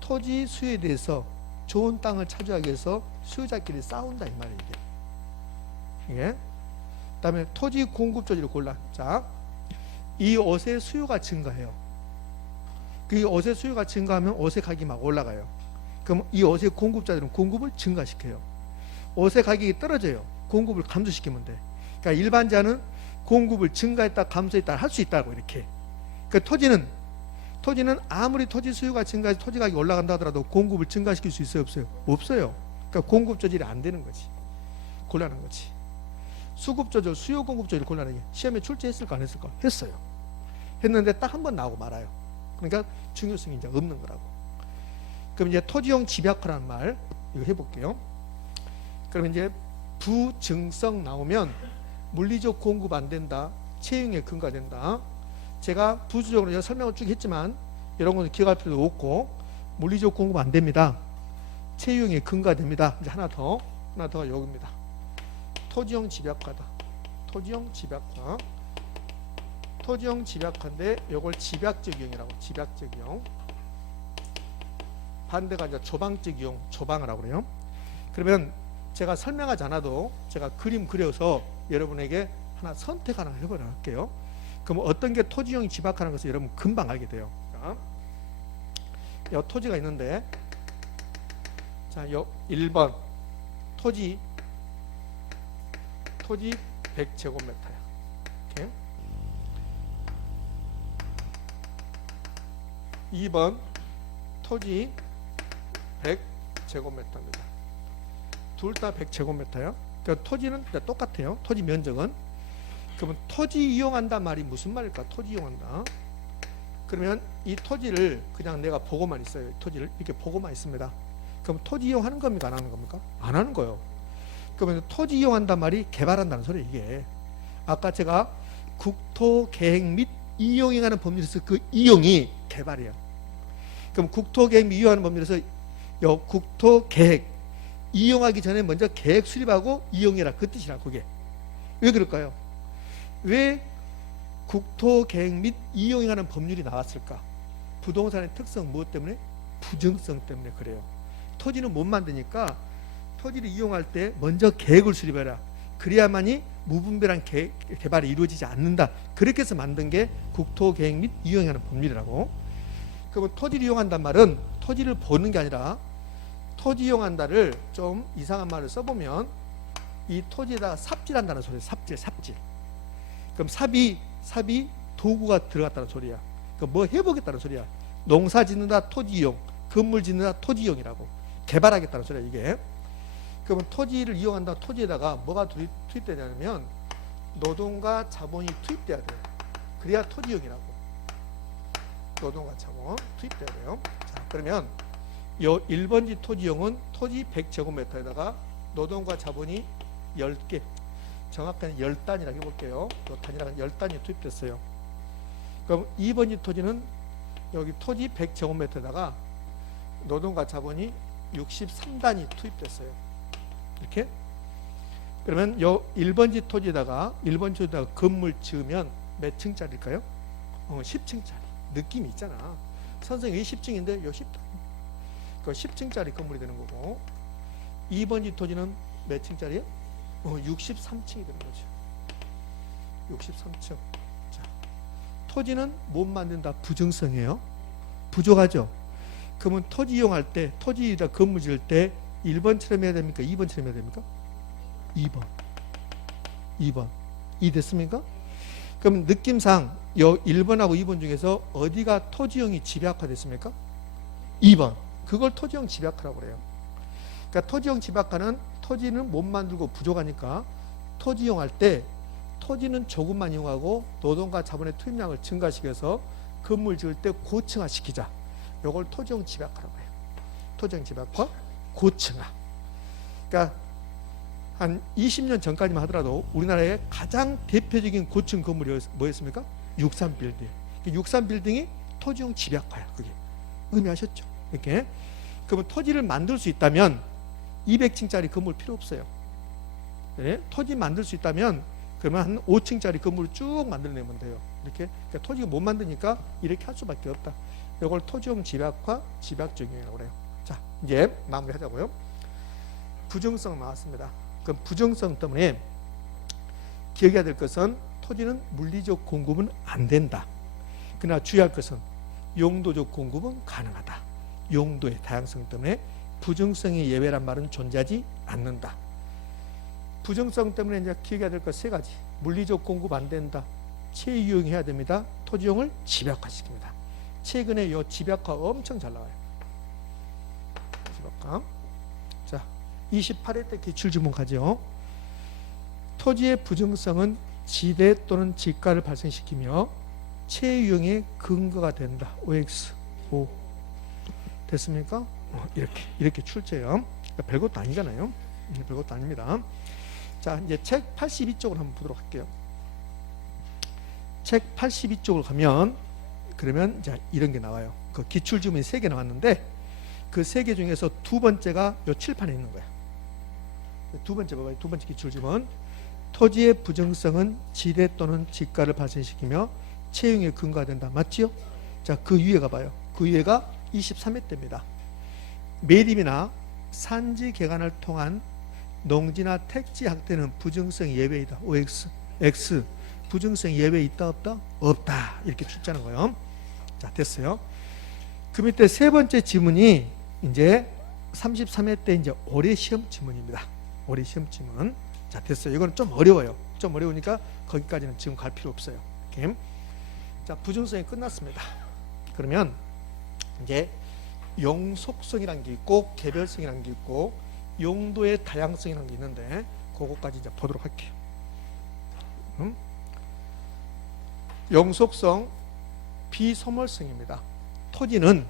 토지 수요에 대해서 좋은 땅을 차지하기 위해서 수요자끼리 싸운다 이 말이에요. 이게. 그다음에 토지 공급 조지를 골라. 자, 이 옷의 수요가 증가해요. 그 옷의 수요가 증가하면 옷의 가격이 막 올라가요. 그럼 이 옷의 공급자들은 공급을 증가시켜요. 옷의 가격이 떨어져요. 공급을 감소시키면 돼. 그러니까 일반자는 공급을 증가했다 감소했다 할 수 있다고 이렇게. 그 토지는 아무리 토지 수요가 증가해서 토지 가격이 올라간다 하더라도 공급을 증가시킬 수 있어요, 없어요? 없어요. 그러니까 공급 조절이 안 되는 거지. 곤란한 거지. 수급 조절, 수요 공급 조절이 곤란한 게 시험에 출제했을까 안 했을까? 했어요. 했는데 딱 한 번 나오고 말아요. 그러니까 중요성이 이제 없는 거라고. 그럼 이제 토지용 집약화라는 말 이거 해볼게요. 그럼 이제 부증성 나오면 물리적 공급 안 된다, 채용에 근거된다. 제가 부수적으로 설명을 쭉 했지만 이런 거는 기억할 필요도 없고 물리적 공급 안 됩니다. 채용에 근거됩니다. 이제 하나 더 여기입니다. 토지용 집약화다. 토지용 집약화. 토지용 집약화인데 이걸 집약적 이용이라고. 집약적 이용. 반대가 이제 조방적 이용. 조방을 하고 그래요. 그러면 제가 설명하지 않아도 제가 그림 그려서 여러분에게 하나 선택 하나 해보려 할게요. 그럼 어떤 게 토지용 집약화라는 것을 여러분 금방 알게 돼요. 자, 이 토지가 있는데, 자, 요 1번 토지 100제곱미터야. 이렇게. 2번 토지 100제곱미터입니다. 둘 다 100제곱미터요. 그러니까 토지는 똑같아요. 토지 면적은. 그러면 토지 이용한다 말이 무슨 말일까? 토지 이용한다. 그러면 이 토지를 그냥 내가 보고만 있어요. 토지를 이렇게 보고만 있습니다. 그럼 토지 이용하는 겁니까? 안 하는 겁니까? 안 하는 거예요. 그러면 토지 이용한다 말이 개발한다는 소리예요. 이게 아까 제가 국토계획 및 이용에 관한 법률에서 그 이용이 개발이에요. 그럼 국토계획 및 이용하는 법률에서 요 국토계획 이용하기 전에 먼저 계획 수립하고 이용해라 그 뜻이라. 그게 왜 그럴까요? 왜 국토계획 및 이용에 관한 법률이 나왔을까? 부동산의 특성 무엇 때문에? 부정성 때문에 그래요. 토지는 못 만드니까 토지를 이용할 때 먼저 계획을 수립해라. 그래야만이 무분별한 개발이 이루어지지 않는다. 그렇게 해서 만든 게 국토계획 및 이용에 관한 법률이라고. 그러면 토지를 이용한단 말은 토지를 보는 게 아니라 토지 이용한다를 좀 이상한 말을 써보면 이 토지에다가 삽질한다는 소리예요. 삽질. 그럼 삽이 도구가 들어갔다는 소리야. 그럼 뭐 해보겠다는 소리야. 농사 짓는다 토지 이용, 건물 짓는다 토지 이용이라고. 개발하겠다는 소리야 이게. 그러면 토지를 이용한다 토지에다가 뭐가 투입되냐면 노동과 자본이 투입돼야 돼요. 그래야 토지 이용이라고. 노동과 자본 투입돼야 돼요. 자, 그러면 요 1번지 토지용은 토지 100제곱미터에다가 노동과 자본이 10개, 정확하게 10단이라고 해볼게요. 요 단위랑 10단이 투입됐어요. 그럼 2번지 토지는 여기 토지 100제곱미터에다가 노동과 자본이 63단이 투입됐어요. 이렇게. 그러면 요 1번지 토지에다가 건물 지으면 몇 층짜리일까요? 10층짜리. 느낌이 있잖아. 선생님이 10층인데 요 10단. 그 10층짜리 건물이 되는 거고. 2번지 토지는 몇 층짜리예요? 63층이 되는 거죠. 63층. 자, 토지는 못 만든다. 부정성이에요. 부족하죠. 그러면 토지 이용할 때, 토지에다 건물 지을 때 1번처럼 해야 됩니까? 2번처럼 해야 됩니까? 2번. 2번. 이해됐습니까? 그럼 느낌상 요 1번하고 2번 중에서 어디가 토지형이 집약화됐습니까? 2번. 그걸 토지형 집약화라고 그래요. 그러니까 토지형 집약화는 토지는 못 만들고 부족하니까 토지형 할 때 토지는 조금만 이용하고 노동과 자본의 투입량을 증가시켜서 건물 지을 때 고층화시키자. 요걸 토지형 집약화라고 해요. 토지형 집약화, 고층화. 그러니까 한 20년 전까지만 하더라도 우리나라의 가장 대표적인 고층 건물이 뭐였습니까? 63빌딩. 63빌딩이 토지형 집약화야. 그게 의미하셨죠? 이렇게. 그러면 토지를 만들 수 있다면 200층짜리 건물 필요 없어요. 네? 토지 만들 수 있다면 그러면 한 5층짜리 건물을 쭉 만들어내면 돼요. 이렇게. 그러니까 토지가 못 만드니까 이렇게 할 수밖에 없다. 이걸 토지형 집약화, 집약적용이라고 그래요. 자, 이제 마무리하자고요. 부정성 나왔습니다. 그럼 부정성 때문에 기억해야 될 것은 토지는 물리적 공급은 안 된다. 그러나 주의할 것은 용도적 공급은 가능하다. 용도의 다양성 때문에 부정성의 예외란 말은 존재하지 않는다. 부정성 때문에 이제 기억해야 될 것 세 가지. 물리적 공급 안 된다. 체유용해야 됩니다. 토지용을 집약화시킵니다. 최근에 이 집약화 엄청 잘 나와요. 집약화. 자, 28회 때 기출지문 가죠. 토지의 부정성은 지대 또는 지가를 발생시키며 체유용의 근거가 된다. OX. O. 됐습니까? 이렇게 출제요. 그러니까 별것도 아니잖아요. 별것도 아닙니다. 자, 이제 책 82쪽을 한번 보도록 할게요. 책 82쪽을 가면 그러면 이제 이런 게 나와요. 그 기출지문이 3개 나왔는데 그 3개 중에서 두 번째가 요 칠판에 있는 거야. 두 번째 봐봐요. 두 번째 기출지문. 토지의 부정성은 지대 또는 지가를 발생시키며 채용의 근거가 된다. 맞지요? 자, 그 위에 가봐요. 그 위에가 23회 때입니다. 매립이나 산지 개간을 통한 농지나 택지 확대는 부정성 예외이다. OX, X. 부정성 예외 있다 없다? 없다. 이렇게 출제하는 거예요. 자, 됐어요. 그 밑에 세 번째 지문이 이제 33회 때 이제 올해 시험 지문입니다. 올해 시험 지문. 자, 됐어요. 이거는 좀 어려워요. 좀 어려우니까 거기까지는 지금 갈 필요 없어요. 이렇게. 자, 부정성이 끝났습니다. 그러면 이제 용속성이라는 게 있고 개별성이라는 게 있고 용도의 다양성이라는 게 있는데 그거까지 이제 보도록 할게요. 용속성, 비소멸성입니다. 토지는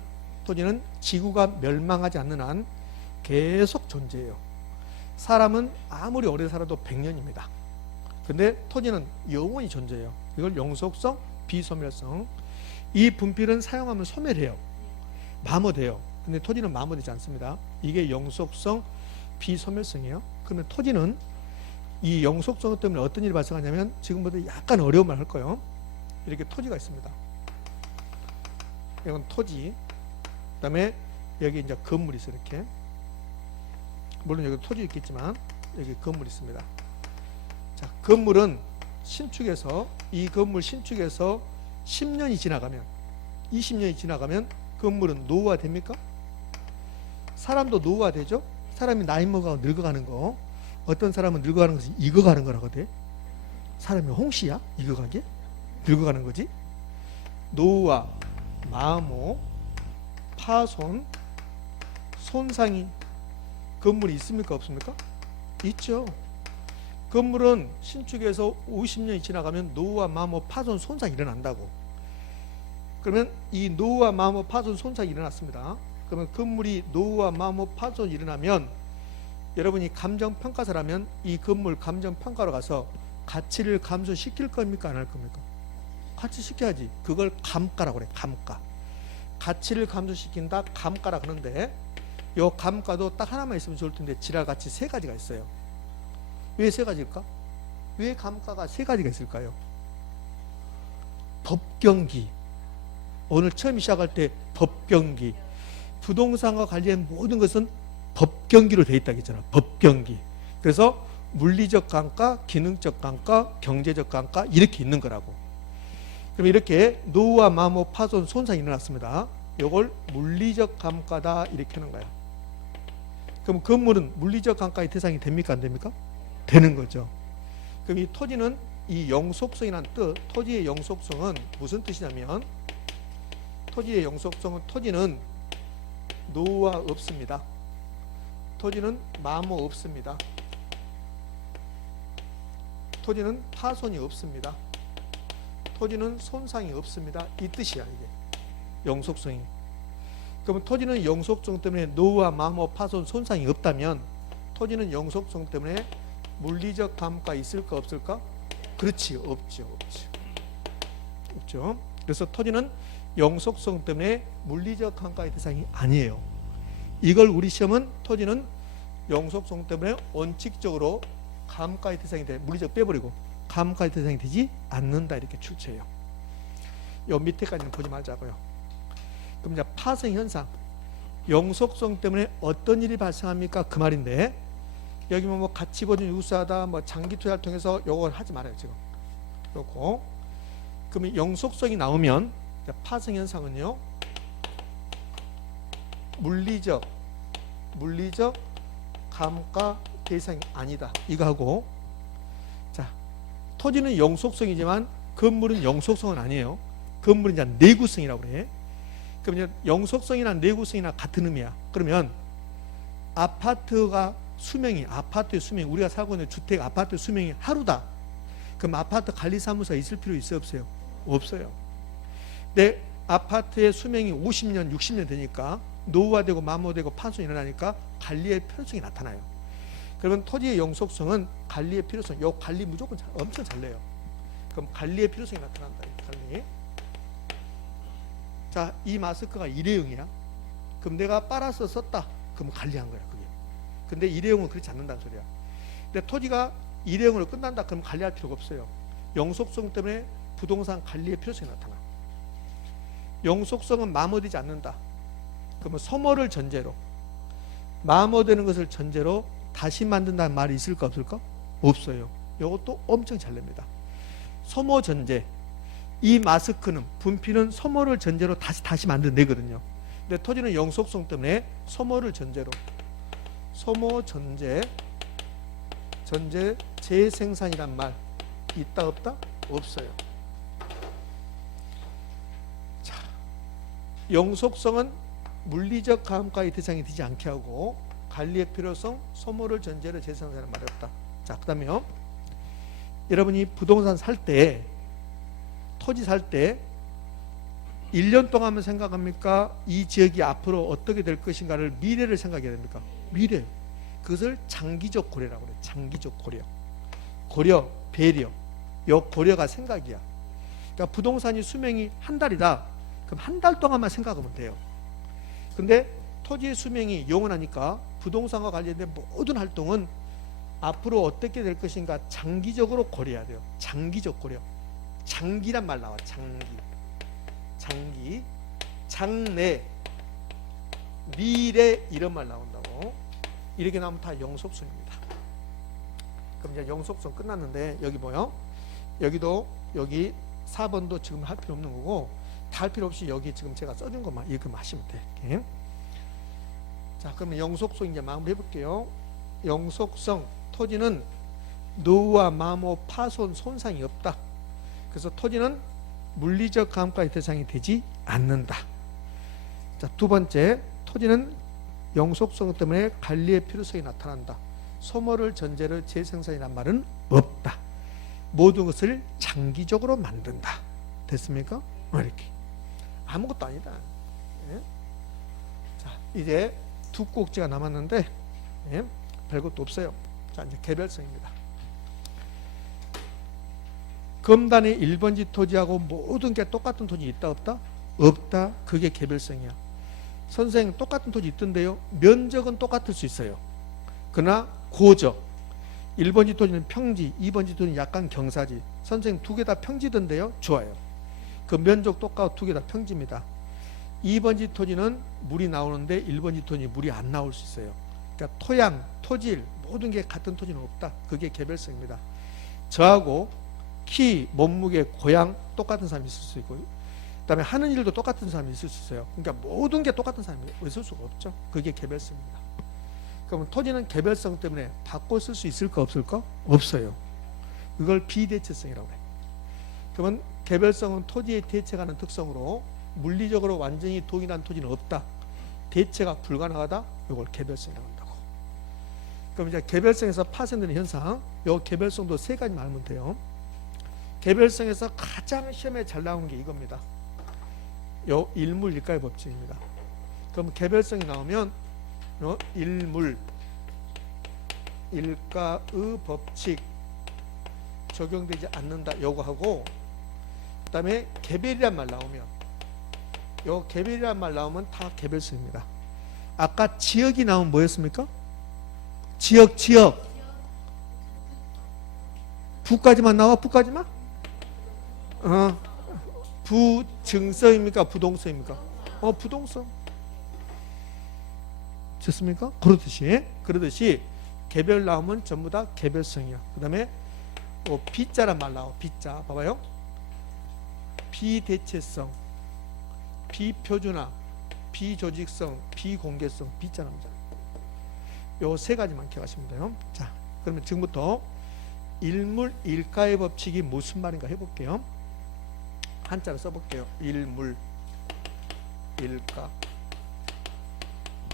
지구가 멸망하지 않는 한 계속 존재해요. 사람은 아무리 오래 살아도 100년입니다. 근데 토지는 영원히 존재해요. 이걸 용속성, 비소멸성. 이 분필은 사용하면 소멸해요. 마모돼요. 근데 토지는 마모되지 않습니다. 이게 용속성, 비소멸성이에요. 그러면 토지는 이 용속성 때문에 어떤 일이 발생하냐면 지금보다 약간 어려운 말 할 거예요. 이렇게 토지가 있습니다. 이건 토지. 그 다음에 여기 이제 건물이 있어요. 이렇게. 물론 여기 토지 있겠지만 여기 건물이 있습니다. 자, 건물은 신축해서 이 건물 신축해서 10년이 지나가면 20년이 지나가면 건물은 노후화 됩니까? 사람도 노후화 되죠? 사람이 나이 먹어 늙어가는 거. 어떤 사람은 늙어가는 것이 익어가는 거라고 돼. 사람이 홍시야? 익어가게? 늙어가는 거지. 노후화, 마모, 파손, 손상이 건물이 있습니까? 없습니까? 있죠. 건물은 신축해서 50년이 지나가면 노후와 마모, 파손, 손상이 일어난다고. 그러면 이 노후와 마모, 파손, 손상이 일어났습니다. 그러면 건물이 노후와 마모, 파손이 일어나면 여러분이 감정평가사라면 이 건물 감정평가로 가서 가치를 감소시킬 겁니까? 안 할 겁니까? 가치시켜야지. 그걸 감가라고 그래. 감가. 가치를 감소시킨다. 감가라 그러는데 요 감가도 딱 하나만 있으면 좋을 텐데 지랄같이 세 가지가 있어요. 왜 세 가지일까? 왜 감가가 세 가지가 있을까요? 법경기. 오늘 처음 시작할 때 법경기. 부동산과 관련 모든 것은 법경기로 되어 있다고 했잖아. 법경기. 그래서 물리적 감가, 기능적 감가, 경제적 감가 이렇게 있는 거라고. 그럼 이렇게 노후와 마모, 파손, 손상이 일어났습니다. 이걸 물리적 감가다 이렇게 하는 거야. 그럼 건물은 물리적 감가의 대상이 됩니까? 안 됩니까? 되는 거죠. 그럼 이 토지는 이 영속성이라는 뜻, 토지의 영속성은 무슨 뜻이냐면 토지의 영속성은 토지는 노후가 없습니다. 토지는 마모 없습니다. 토지는 파손이 없습니다. 토지는 손상이 없습니다. 이 뜻이야 이게 영속성이. 그러면 토지는 영속성 때문에 노후와 마모, 파손, 손상이 없다면 토지는 영속성 때문에 물리적 감가 있을까 없을까? 그렇지, 없죠. 그래서 토지는 영속성 때문에 물리적 감가의 대상이 아니에요. 이걸 우리 시험은 토지는 영속성 때문에 원칙적으로 감가의 대상이 돼. 물리적 빼버리고 감가의 대상이 되지 않는다 이렇게 출제해요. 요 밑에까지는 보지 말자고요. 그럼 이제 파생 현상, 영속성 때문에 어떤 일이 발생합니까? 그 말인데 여기 뭐 가치 보존 유사하다, 뭐 장기 투자를 통해서 요걸 하지 말아요 지금. 그렇고 그러면 영속성이 나오면 파생 현상은요 물리적 감가 대상이 아니다 이거 하고, 자 토지는 영속성이지만 건물은 영속성은 아니에요. 건물은 이제 내구성이라고 그래. 그럼 이제 영속성이나 내구성이나 같은 의미야. 그러면 아파트의 수명이 우리가 살고 있는 주택 아파트 수명이 하루다. 그럼 아파트 관리사무소가 있을 필요 있어요 없어요? 없어요. 근데 아파트의 수명이 50년 60년 되니까 노후화되고 마모되고 파손이 일어나니까 관리의 필요성이 나타나요. 그러면 토지의 영속성은 관리의 필요성, 요 관리 무조건 엄청 잘 내요. 그럼 관리의 필요성이 나타난다. 관리. 자, 이 마스크가 일회용이야. 그럼 내가 빨아서 썼다. 그럼 관리한 거야 그게. 근데 일회용은 그렇지 않는다는 소리야. 근데 토지가 일회용으로 끝난다. 그럼 관리할 필요가 없어요. 영속성 때문에 부동산 관리의 필요성이 나타나. 영속성은 마모되지 않는다. 그러면 소모를 전제로, 마모되는 것을 전제로 다시 만든다는 말이 있을까 없을까? 없어요. 이것도 엄청 잘 냅니다. 소모 전제. 이 마스크는 분필은 소모를 전제로 다시 만들어내거든요. 근데 토지는 영속성 때문에 소모를 전제로, 소모 전제 재생산이란 말 있다 없다? 없어요. 자, 영속성은 물리적 감가의 대상이 되지 않게 하고 관리의 필요성, 소모를 전제로 재생산이란 말이 없다. 자, 그 다음에요. 여러분이 부동산 살 때, 토지 살 때 1년 동안만 생각합니까? 이 지역이 앞으로 어떻게 될 것인가를 미래를 생각해야 됩니까? 미래. 그것을 장기적 고려라고 그래요. 장기적 고려. 고려, 배려. 요 고려가 생각이야. 그러니까 부동산이 수명이 한 달이다. 그럼 한 달 동안만 생각하면 돼요. 근데 토지의 수명이 영원하니까 부동산과 관련된 모든 활동은 앞으로 어떻게 될 것인가 장기적으로 고려해야 돼요. 장기적 고려. 장기란 말 나와. 장기, 장래, 미래 이런 말 나온다고. 이렇게 나오면 다 영속성입니다. 그럼 이제 영속성 끝났는데 여기 뭐요? 여기도 여기 4번도 지금 할 필요 없는 거고 다 할 필요 없이 여기 지금 제가 써준 것만 이렇게 하시면 돼. 이렇게. 자, 그러면 영속성 이제 마무리 해볼게요. 영속성, 토지는 노후와 마모, 파손, 손상이 없다. 그래서 토지는 물리적 감가의 대상이 되지 않는다. 자, 두 번째, 토지는 영속성 때문에 관리의 필요성이 나타난다. 소모를 전제로 재생산이란 말은 없다. 모든 것을 장기적으로 만든다. 됐습니까? 이렇게. 아무것도 아니다. 예? 자, 이제 두 꼭지가 남았는데 예? 별것도 없어요. 자, 이제 개별성입니다. 검단의 1번지 토지하고 모든 게 똑같은 토지 있다 없다? 없다. 그게 개별성이야. 선생님 똑같은 토지 있던데요. 면적은 똑같을 수 있어요. 그러나 고적. 1번지 토지는 평지, 2번지 토지는 약간 경사지. 선생님 두 개 다 평지던데요. 좋아요. 그 면적 똑같고 두 개 다 평지입니다. 2번지 토지는 물이 나오는데 1번지 토지는 물이 안 나올 수 있어요. 그러니까 토양, 토질 모든 게 같은 토지는 없다. 그게 개별성입니다. 저하고 키, 몸무게, 고향 똑같은 사람이 있을 수 있고 그 다음에 하는 일도 똑같은 사람이 있을 수 있어요. 그러니까 모든 게 똑같은 사람이 있을 수가 없죠. 그게 이걸 비대체성이라고 해. 그러면 개별성은 토지에 대체하는 특성으로 물리적으로 완전히 동일한 토지는 없다. 대체가 불가능하다. 이걸 개별성이라고 한다고. 그럼 이제 개별성에서 파생되는 현상, 요 개별성도 세 가지 말하면 돼요. 개별성에서 가장 시험에 잘 나오는 게 이겁니다. 요 일물 일가의 법칙입니다. 그럼 개별성이 나오면 일물 일가의 법칙 적용되지 않는다. 요거 하고, 그 다음에 개별이란 말 나오면, 요 개별이란 말 나오면 다 개별성입니다. 아까 지역이 나오면 뭐였습니까? 지역. 부까지만 나와? 부까지만? 부증서입니까? 부동서입니까? 부동서. 좋습니까? 그러듯이 개별 나오면 전부 다 개별성이야. 그 다음에 비자란 말 나와. 비자. 봐봐요. 비대체성, 비표준화, 비조직성, 비공개성, 비자 나옵니다. 요 세 가지만 기억하시면 돼요. 자, 그러면 지금부터 일물 일가의 법칙이 무슨 말인가 해볼게요. 한자로 써볼게요. 일물 일가.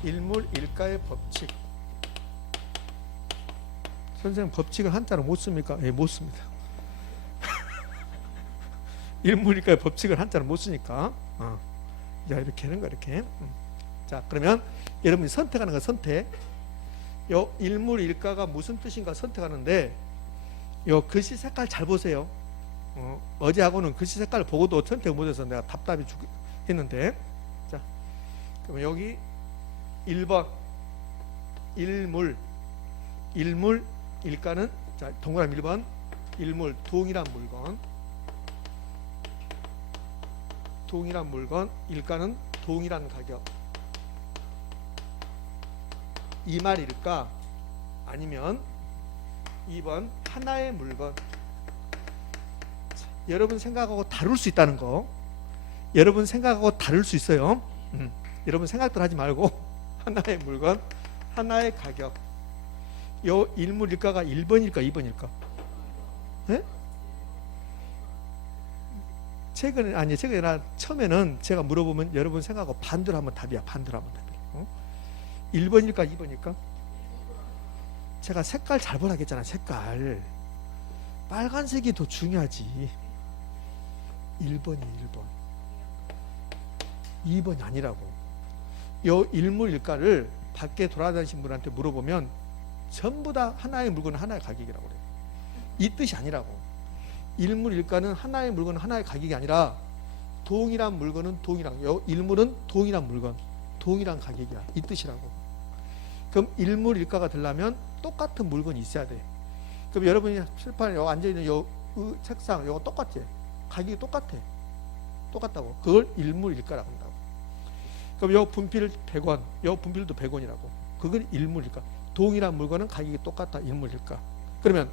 일물 일가의 법칙. 선생님 법칙을 한자로 못 씁니까? 예, 못 씁니다. 일물 일가의 법칙을 한자로 못 쓰니까 자, 이렇게 하는 거 이렇게. 자, 그러면 여러분이 선택하는 거 선택. 요 일물 일가가 무슨 뜻인가 선택하는데, 요 글씨 색깔 잘 보세요. 어제하고는 글씨 색깔을 보고도 선택 못해서 내가 답답해 했는데, 자, 그럼 여기 1번 일물 일가는, 자, 동그라미 1번 일물 동일한 물건 일가는 동일한 가격. 이 말일까? 아니면 2번 하나의 물건. 자, 여러분 생각하고 다를 수 있다는 거. 여러분 생각하고 다를 수 있어요. 여러분 생각들 하지 말고 하나의 물건, 하나의 가격. 요 일물 일가가 1번일까 2번일까? 네? 최근에 처음에는 제가 물어보면 여러분 생각하고 반대로 하면 답이야. 1번일까 2번일까? 제가 색깔 잘 보라고 했잖아. 색깔 빨간색이 더 중요하지. 1번이 1번, 2번이 아니라고. 요 일물 일가를 밖에 돌아다니신 분한테 물어보면 전부 다 하나의 물건은 하나의 가격이라고 그래요. 이 뜻이 아니라고. 일물 일가는 하나의 물건은 하나의 가격이 아니라 동일한 물건은 요 일물은 동일한 물건, 동일한 가격이야. 이 뜻이라고. 그럼 일물 일가가 되려면 똑같은 물건이 있어야 돼. 그럼 여러분이 칠판에 앉아있는 요 책상 요거 똑같지? 가격이 똑같다고. 그걸 일물 일가라고 한다고. 그럼 요 분필 100원, 요 분필도 100원이라고. 그걸 일물 일가. 동일한 물건은 가격이 똑같다. 일물 일가. 그러면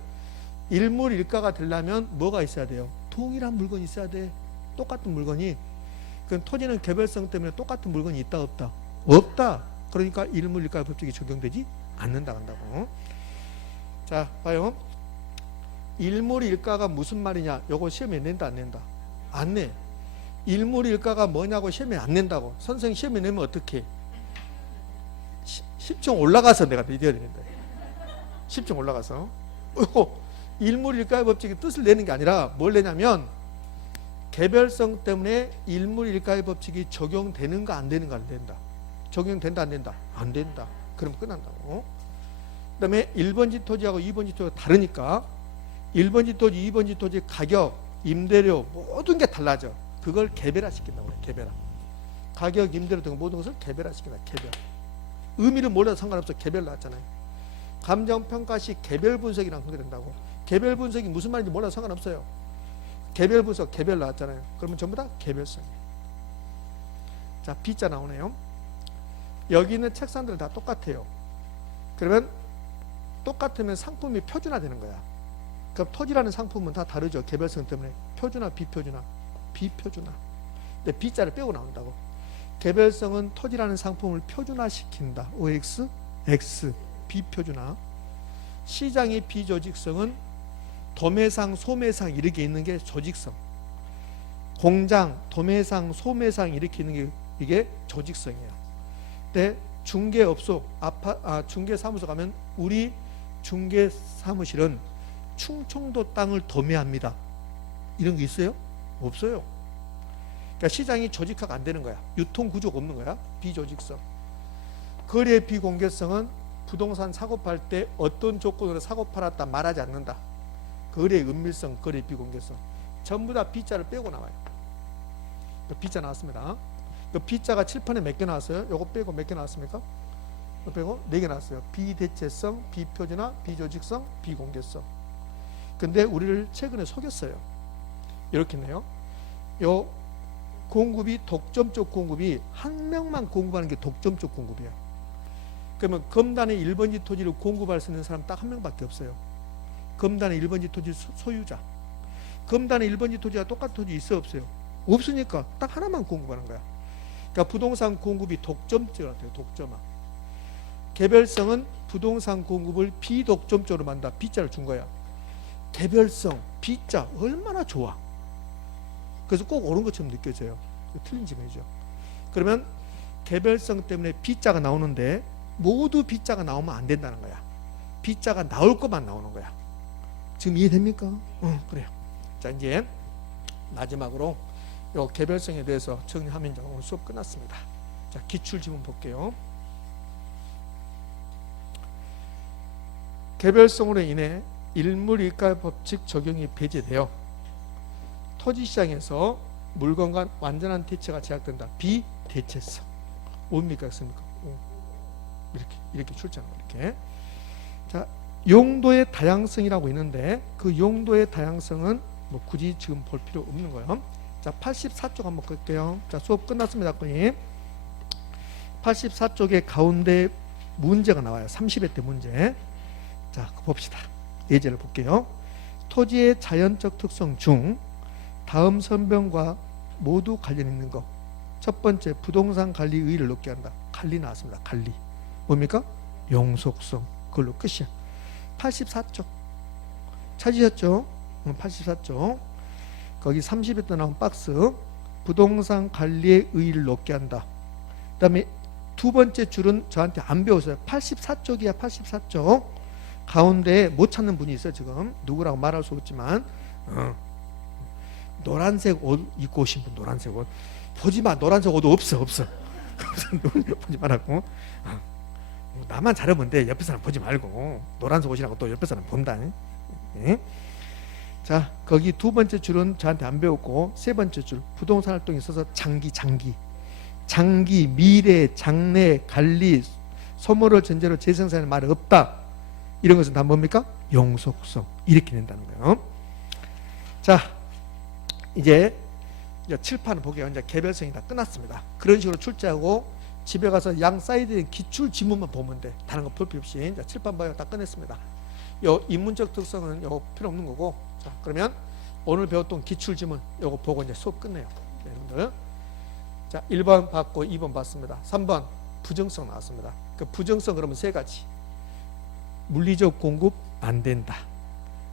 일물 일가가 되려면 뭐가 있어야 돼요? 동일한 물건이 있어야 돼. 똑같은 물건이. 그럼 토지는 개별성 때문에 똑같은 물건이 있다 없다? 없다. 그러니까 일물 일가 법칙이 적용되지 않는다 한다고. 자, 봐요. 일물 일가가 무슨 말이냐? 요거 시험에 낸다 안 낸다? 안 내. 일물 일가가 뭐냐고 시험에 안 낸다고. 선생님 시험에 내면 어떻게? 10층 올라가서 내가 믿어야 되는데. 10층 올라가서. 일물 일가의 법칙의 뜻을 내는 게 아니라 뭘 내냐면 개별성 때문에 일물 일가의 법칙이 적용되는가 안 되는가를 낸다. 적용된다 안 된다? 안 된다. 그럼 끝난다고. 그 다음에 1번지 토지하고 2번지 토지가 다르니까 1번지 토지, 2번지 토지 가격, 임대료 모든 게 달라져. 그걸 개별화시킨다고 그래. 개별화. 가격, 임대료 등 모든 것을 개별화시킨다. 개별. 의미를 몰라도 상관없어. 개별 나왔잖아요. 감정평가시 개별 분석이랑 관계된다고. 개별 분석이 무슨 말인지 몰라도 상관없어요. 개별 분석, 개별 나왔잖아요. 그러면 전부 다 개별성이에요. 자, B자 나오네요. 여기 있는 책상들 다 똑같아요. 그러면 똑같으면 상품이 표준화되는 거야. 그럼 토지라는 상품은 다 다르죠. 개별성 때문에. 표준화, 비표준화, 비표준화. 근데 B자를 빼고 나온다고. 개별성은 토지라는 상품을 표준화시킨다. OX, X, 비표준화. 시장의 비조직성은 도매상, 소매상 이렇게 있는 게 조직성. 공장, 도매상, 소매상 이렇게 있는 게 이게 조직성이에요. 근데 중개업소, 중개사무소 가면 우리 중개사무실은 충청도 땅을 도매합니다. 이런 게 있어요? 없어요. 그러니까 시장이 조직화가 안 되는 거야. 유통구조가 없는 거야. 비조직성. 거래 비공개성은 부동산 사고 팔 때 어떤 조건으로 사고 팔았다 말하지 않는다. 거래의 은밀성, 거래 비공개성. 전부 다 B자를 빼고 나와요. B자 나왔습니다. B자가 칠판에 몇 개 나왔어요? 요거 빼고 몇 개 나왔습니까? 이거 빼고 4개 나왔어요. 비대체성, 비표준화, 비조직성, 비공개성. 근데 우리를 최근에 속였어요. 이렇게 네요. 요 공급이 독점적 공급이 한 명만 공급하는 게 독점적 공급이야. 그러면 검단의 1번지 토지를 공급할 수 있는 사람 딱 한 명밖에 없어요. 검단의 1번지 토지 소유자. 검단의 1번지 토지와 똑같은 토지 있어 없어요? 없으니까 딱 하나만 공급하는 거야. 그러니까 부동산 공급이 독점적으로 돼요. 독점화. 개별성은 부동산 공급을 비독점적으로 만든다. B자를 준 거야. 개별성, B자 얼마나 좋아. 그래서 꼭 옳은 것처럼 느껴져요. 틀린 지문이죠. 그러면 개별성 때문에 B자가 나오는데 모두 B자가 나오면 안 된다는 거야. B자가 나올 것만 나오는 거야. 지금 이해됩니까? 그래요. 자, 이제 마지막으로 요 개별성에 대해서 정리하면 이제 오늘 수업 끝났습니다. 자, 기출지문 볼게요. 개별성으로 인해 일물일가 법칙 적용이 배제되어 토지시장에서 물건과 완전한 대체가 제약된다. 비대체성. 뭡니까? 습니까? 이렇게 출제하는 거 이렇게. 자, 용도의 다양성이라고 있는데 그 용도의 다양성은 뭐 굳이 지금 볼 필요 없는 거예요. 자, 84쪽 한번 볼게요. 자, 수업 끝났습니다. 거의 84쪽에 가운데 문제가 나와요. 30회 때 문제. 자, 봅시다. 예제를 볼게요. 토지의 자연적 특성 중 다음 선변과 모두 관련 있는 거. 첫 번째, 부동산 관리 의의를 높게 한다. 관리 나왔습니다. 관리. 뭡니까? 용속성. 그걸로 끝이야. 84쪽. 찾으셨죠? 84쪽. 거기 30회 때 나온 박스. 부동산 관리의 의의를 높게 한다. 그 다음에 두 번째 줄은 저한테 안 배웠어요. 84쪽이야. 84쪽. 가운데 못 찾는 분이 있어요. 지금 누구라고 말할 수 없지만 노란색 옷 입고 오신 분. 노란색 옷 보지마. 노란색 옷 없어. 보지 말라고. 나만 잘하면 돼. 옆에 사람 보지 말고. 노란색 옷이라고 또 옆에 사람 본다. 네? 자, 거기 두 번째 줄은 저한테 안 배웠고 세 번째 줄 부동산 활동에 있어서 장기, 미래, 장래, 관리, 소모를 전제로 재생산의 말이 없다. 이런 것은 다 뭡니까? 용속성. 이렇게 된다는 거예요. 자, 이제 칠판을 보게요. 이제 개별성이 다 끝났습니다. 그런 식으로 출제하고 집에 가서 양 사이드에 기출 지문만 보면 돼. 다른 거 볼 필요 없이. 자, 칠판 봐요. 다 끝냈습니다. 요 인문적 특성은 요거 필요 없는 거고. 자, 그러면 오늘 배웠던 기출 지문 요거 보고 이제 수업 끝내요. 여러분들. 자, 1번 봤고 2번 봤습니다. 3번 부정성 나왔습니다. 그 부정성 그러면 세 가지. 물리적 공급 안 된다.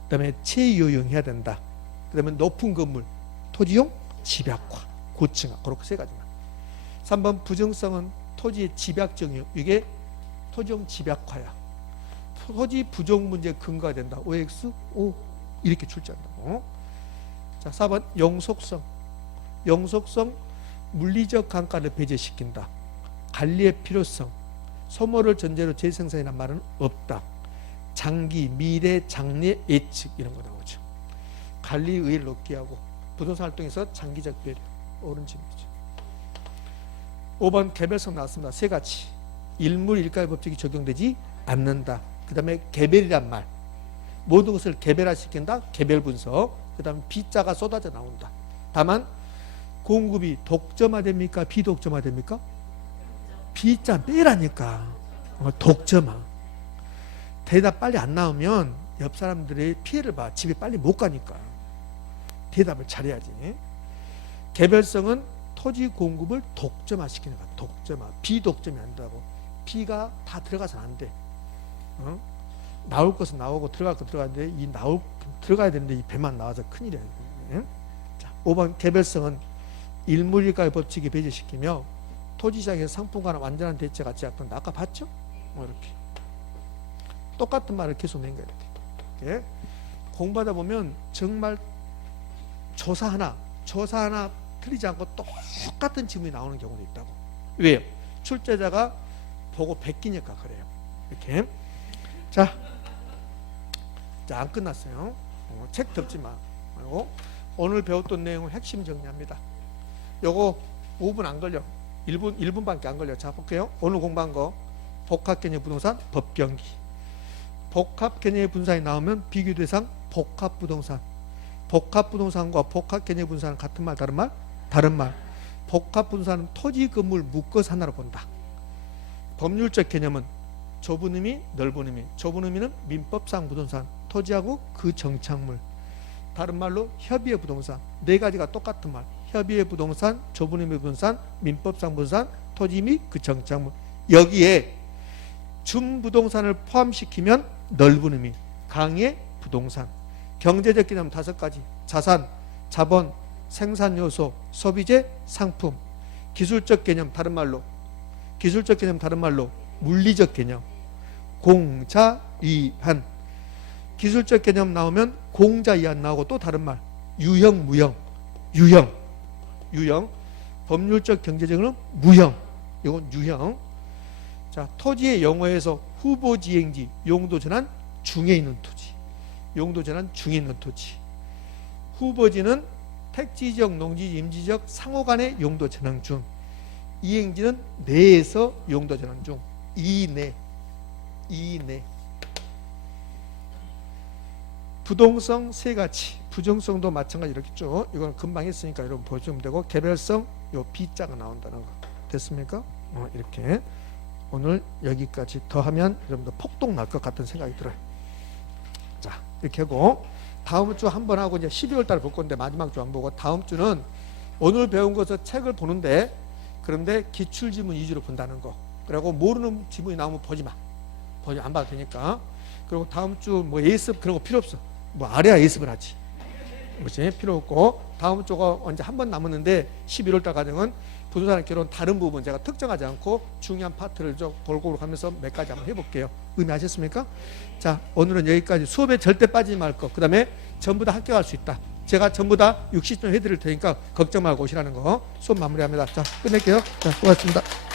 그 다음에 체유용 해야 된다. 그 다음에 높은 건물, 토지용 집약화, 고층화. 그렇게 세 가지만. 3번 부정성은 토지의 집약정이요. 이게 토지용 집약화야. 토지 부정 문제 근거가 된다. OX, O 이렇게 출제한다고. 자, 4번 용속성. 용속성 물리적 강가를 배제시킨다. 관리의 필요성. 소모를 전제로 재생산이라는 말은 없다. 장기, 미래, 장래, 예측 이런 거 나오죠. 관리 의의를 높게 하고 부동산 활동에서 장기적 배려. 옳은 질문이죠. 5번 개별성 나왔습니다. 세 가지. 일물일가의 법칙이 적용되지 않는다. 그 다음에 개별이란 말. 모든 것을 개별화시킨다. 개별 분석. 그 다음에 B자가 쏟아져 나온다. 다만 공급이 독점화됩니까? 비독점화됩니까? B자 빼라니까. 독점화. 대답 빨리 안 나오면 옆 사람들의 피해를 봐. 집에 빨리 못 가니까. 대답을 잘해야지. 개별성은 토지 공급을 독점화시키는 거야. 독점화. 비독점이 안 된다고. B가 다 들어가서는 안 돼. 나올 것은 나오고 들어갈 거 들어가는데 들어가야 되는데 이 배만 나와서 큰일이에요. 예? 자, 5번 개별성은 일물일가의 법칙에 배제시키며 토지시장에서 상품과는 완전한 대체가 제약된다. 아까 봤죠? 이렇게 똑같은 말을 계속 낸 거예요. 이렇게 공부하다 보면 정말 조사 하나 틀리지 않고 똑같은 지문이 나오는 경우도 있다고. 왜요? 출제자가 보고 베끼니까 그래요. 이렇게. 자, 안 끝났어요. 책 덮지 마. 그리고 오늘 배웠던 내용을 핵심 정리합니다. 요거 5분 안 걸려. 1분밖에 안 걸려. 자, 볼게요. 오늘 공부한 거 복합개념 부동산 법경기. 복합개념의 분산이 나오면 비교 대상 복합부동산. 복합부동산과 복합개념 분산은 같은 말 다른 말? 다른 말. 복합분산은 토지 건물 묶어서 하나로 본다. 법률적 개념은 좁은 의미 넓은 의미. 좁은 의미는 민법상 부동산, 토지하고 그 정착물. 다른 말로 협의의 부동산. 네 가지가 똑같은 말. 협의의 부동산, 좁은 의미 부동산, 민법상 부동산, 토지 및 그 정착물. 여기에 준부동산을 포함시키면 넓은 의미, 강의 부동산. 경제적 개념 5가지. 자산, 자본, 생산 요소, 소비재, 상품. 기술적 개념 다른 말로 물리적 개념. 공자, 이한. 기술적 개념 나오면 공자, 이한 나오고 또 다른 말 유형, 무형. 유형. 법률적 경제적으로는 무형. 이건 유형. 자, 토지의 용어에서 후보지행지, 용도전환 중에 있는 토지. 용도전환 중에 있는 토지. 후보지는 택지지역, 농지지, 임지지역 상호 간의 용도전환 중. 이행지는 내에서 용도전환 중. 이내. 부동성 3가지. 부정성도 마찬가지 이렇게 쭉. 이건 금방 했으니까 여러분 보시면 되고, 개별성 요 B자가 나온다는 거. 됐습니까? 이렇게. 오늘 여기까지 더하면 여러분들 폭동 날 것 같은 생각이 들어요. 자, 이렇게 하고 다음 주 한 번 하고 이제 12월 달에 볼 건데 마지막 주 안 보고 다음 주는 오늘 배운 것을 책을 보는데 그런데 기출지문 위주로 본다는 거. 그리고 모르는 지문이 나오면 보지 마. 안 봐도 되니까. 그리고 다음 주 뭐 예습 그런 거 필요 없어. 뭐 알아야 예습을 하지. 그렇지? 필요 없고 다음 주가 언제 한 번 남았는데 11월 달 과정은 부동산 결혼 다른 부분 제가 특정하지 않고 중요한 파트를 좀 골고루 가면서 몇 가지 한번 해볼게요. 의미하셨습니까? 자, 오늘은 여기까지. 수업에 절대 빠지지 말 거. 그 다음에 전부 다 합격할 수 있다. 제가 전부 다 60점 해드릴 테니까 걱정 말고 오시라는 거. 수업 마무리합니다. 자, 끝낼게요. 자, 고맙습니다.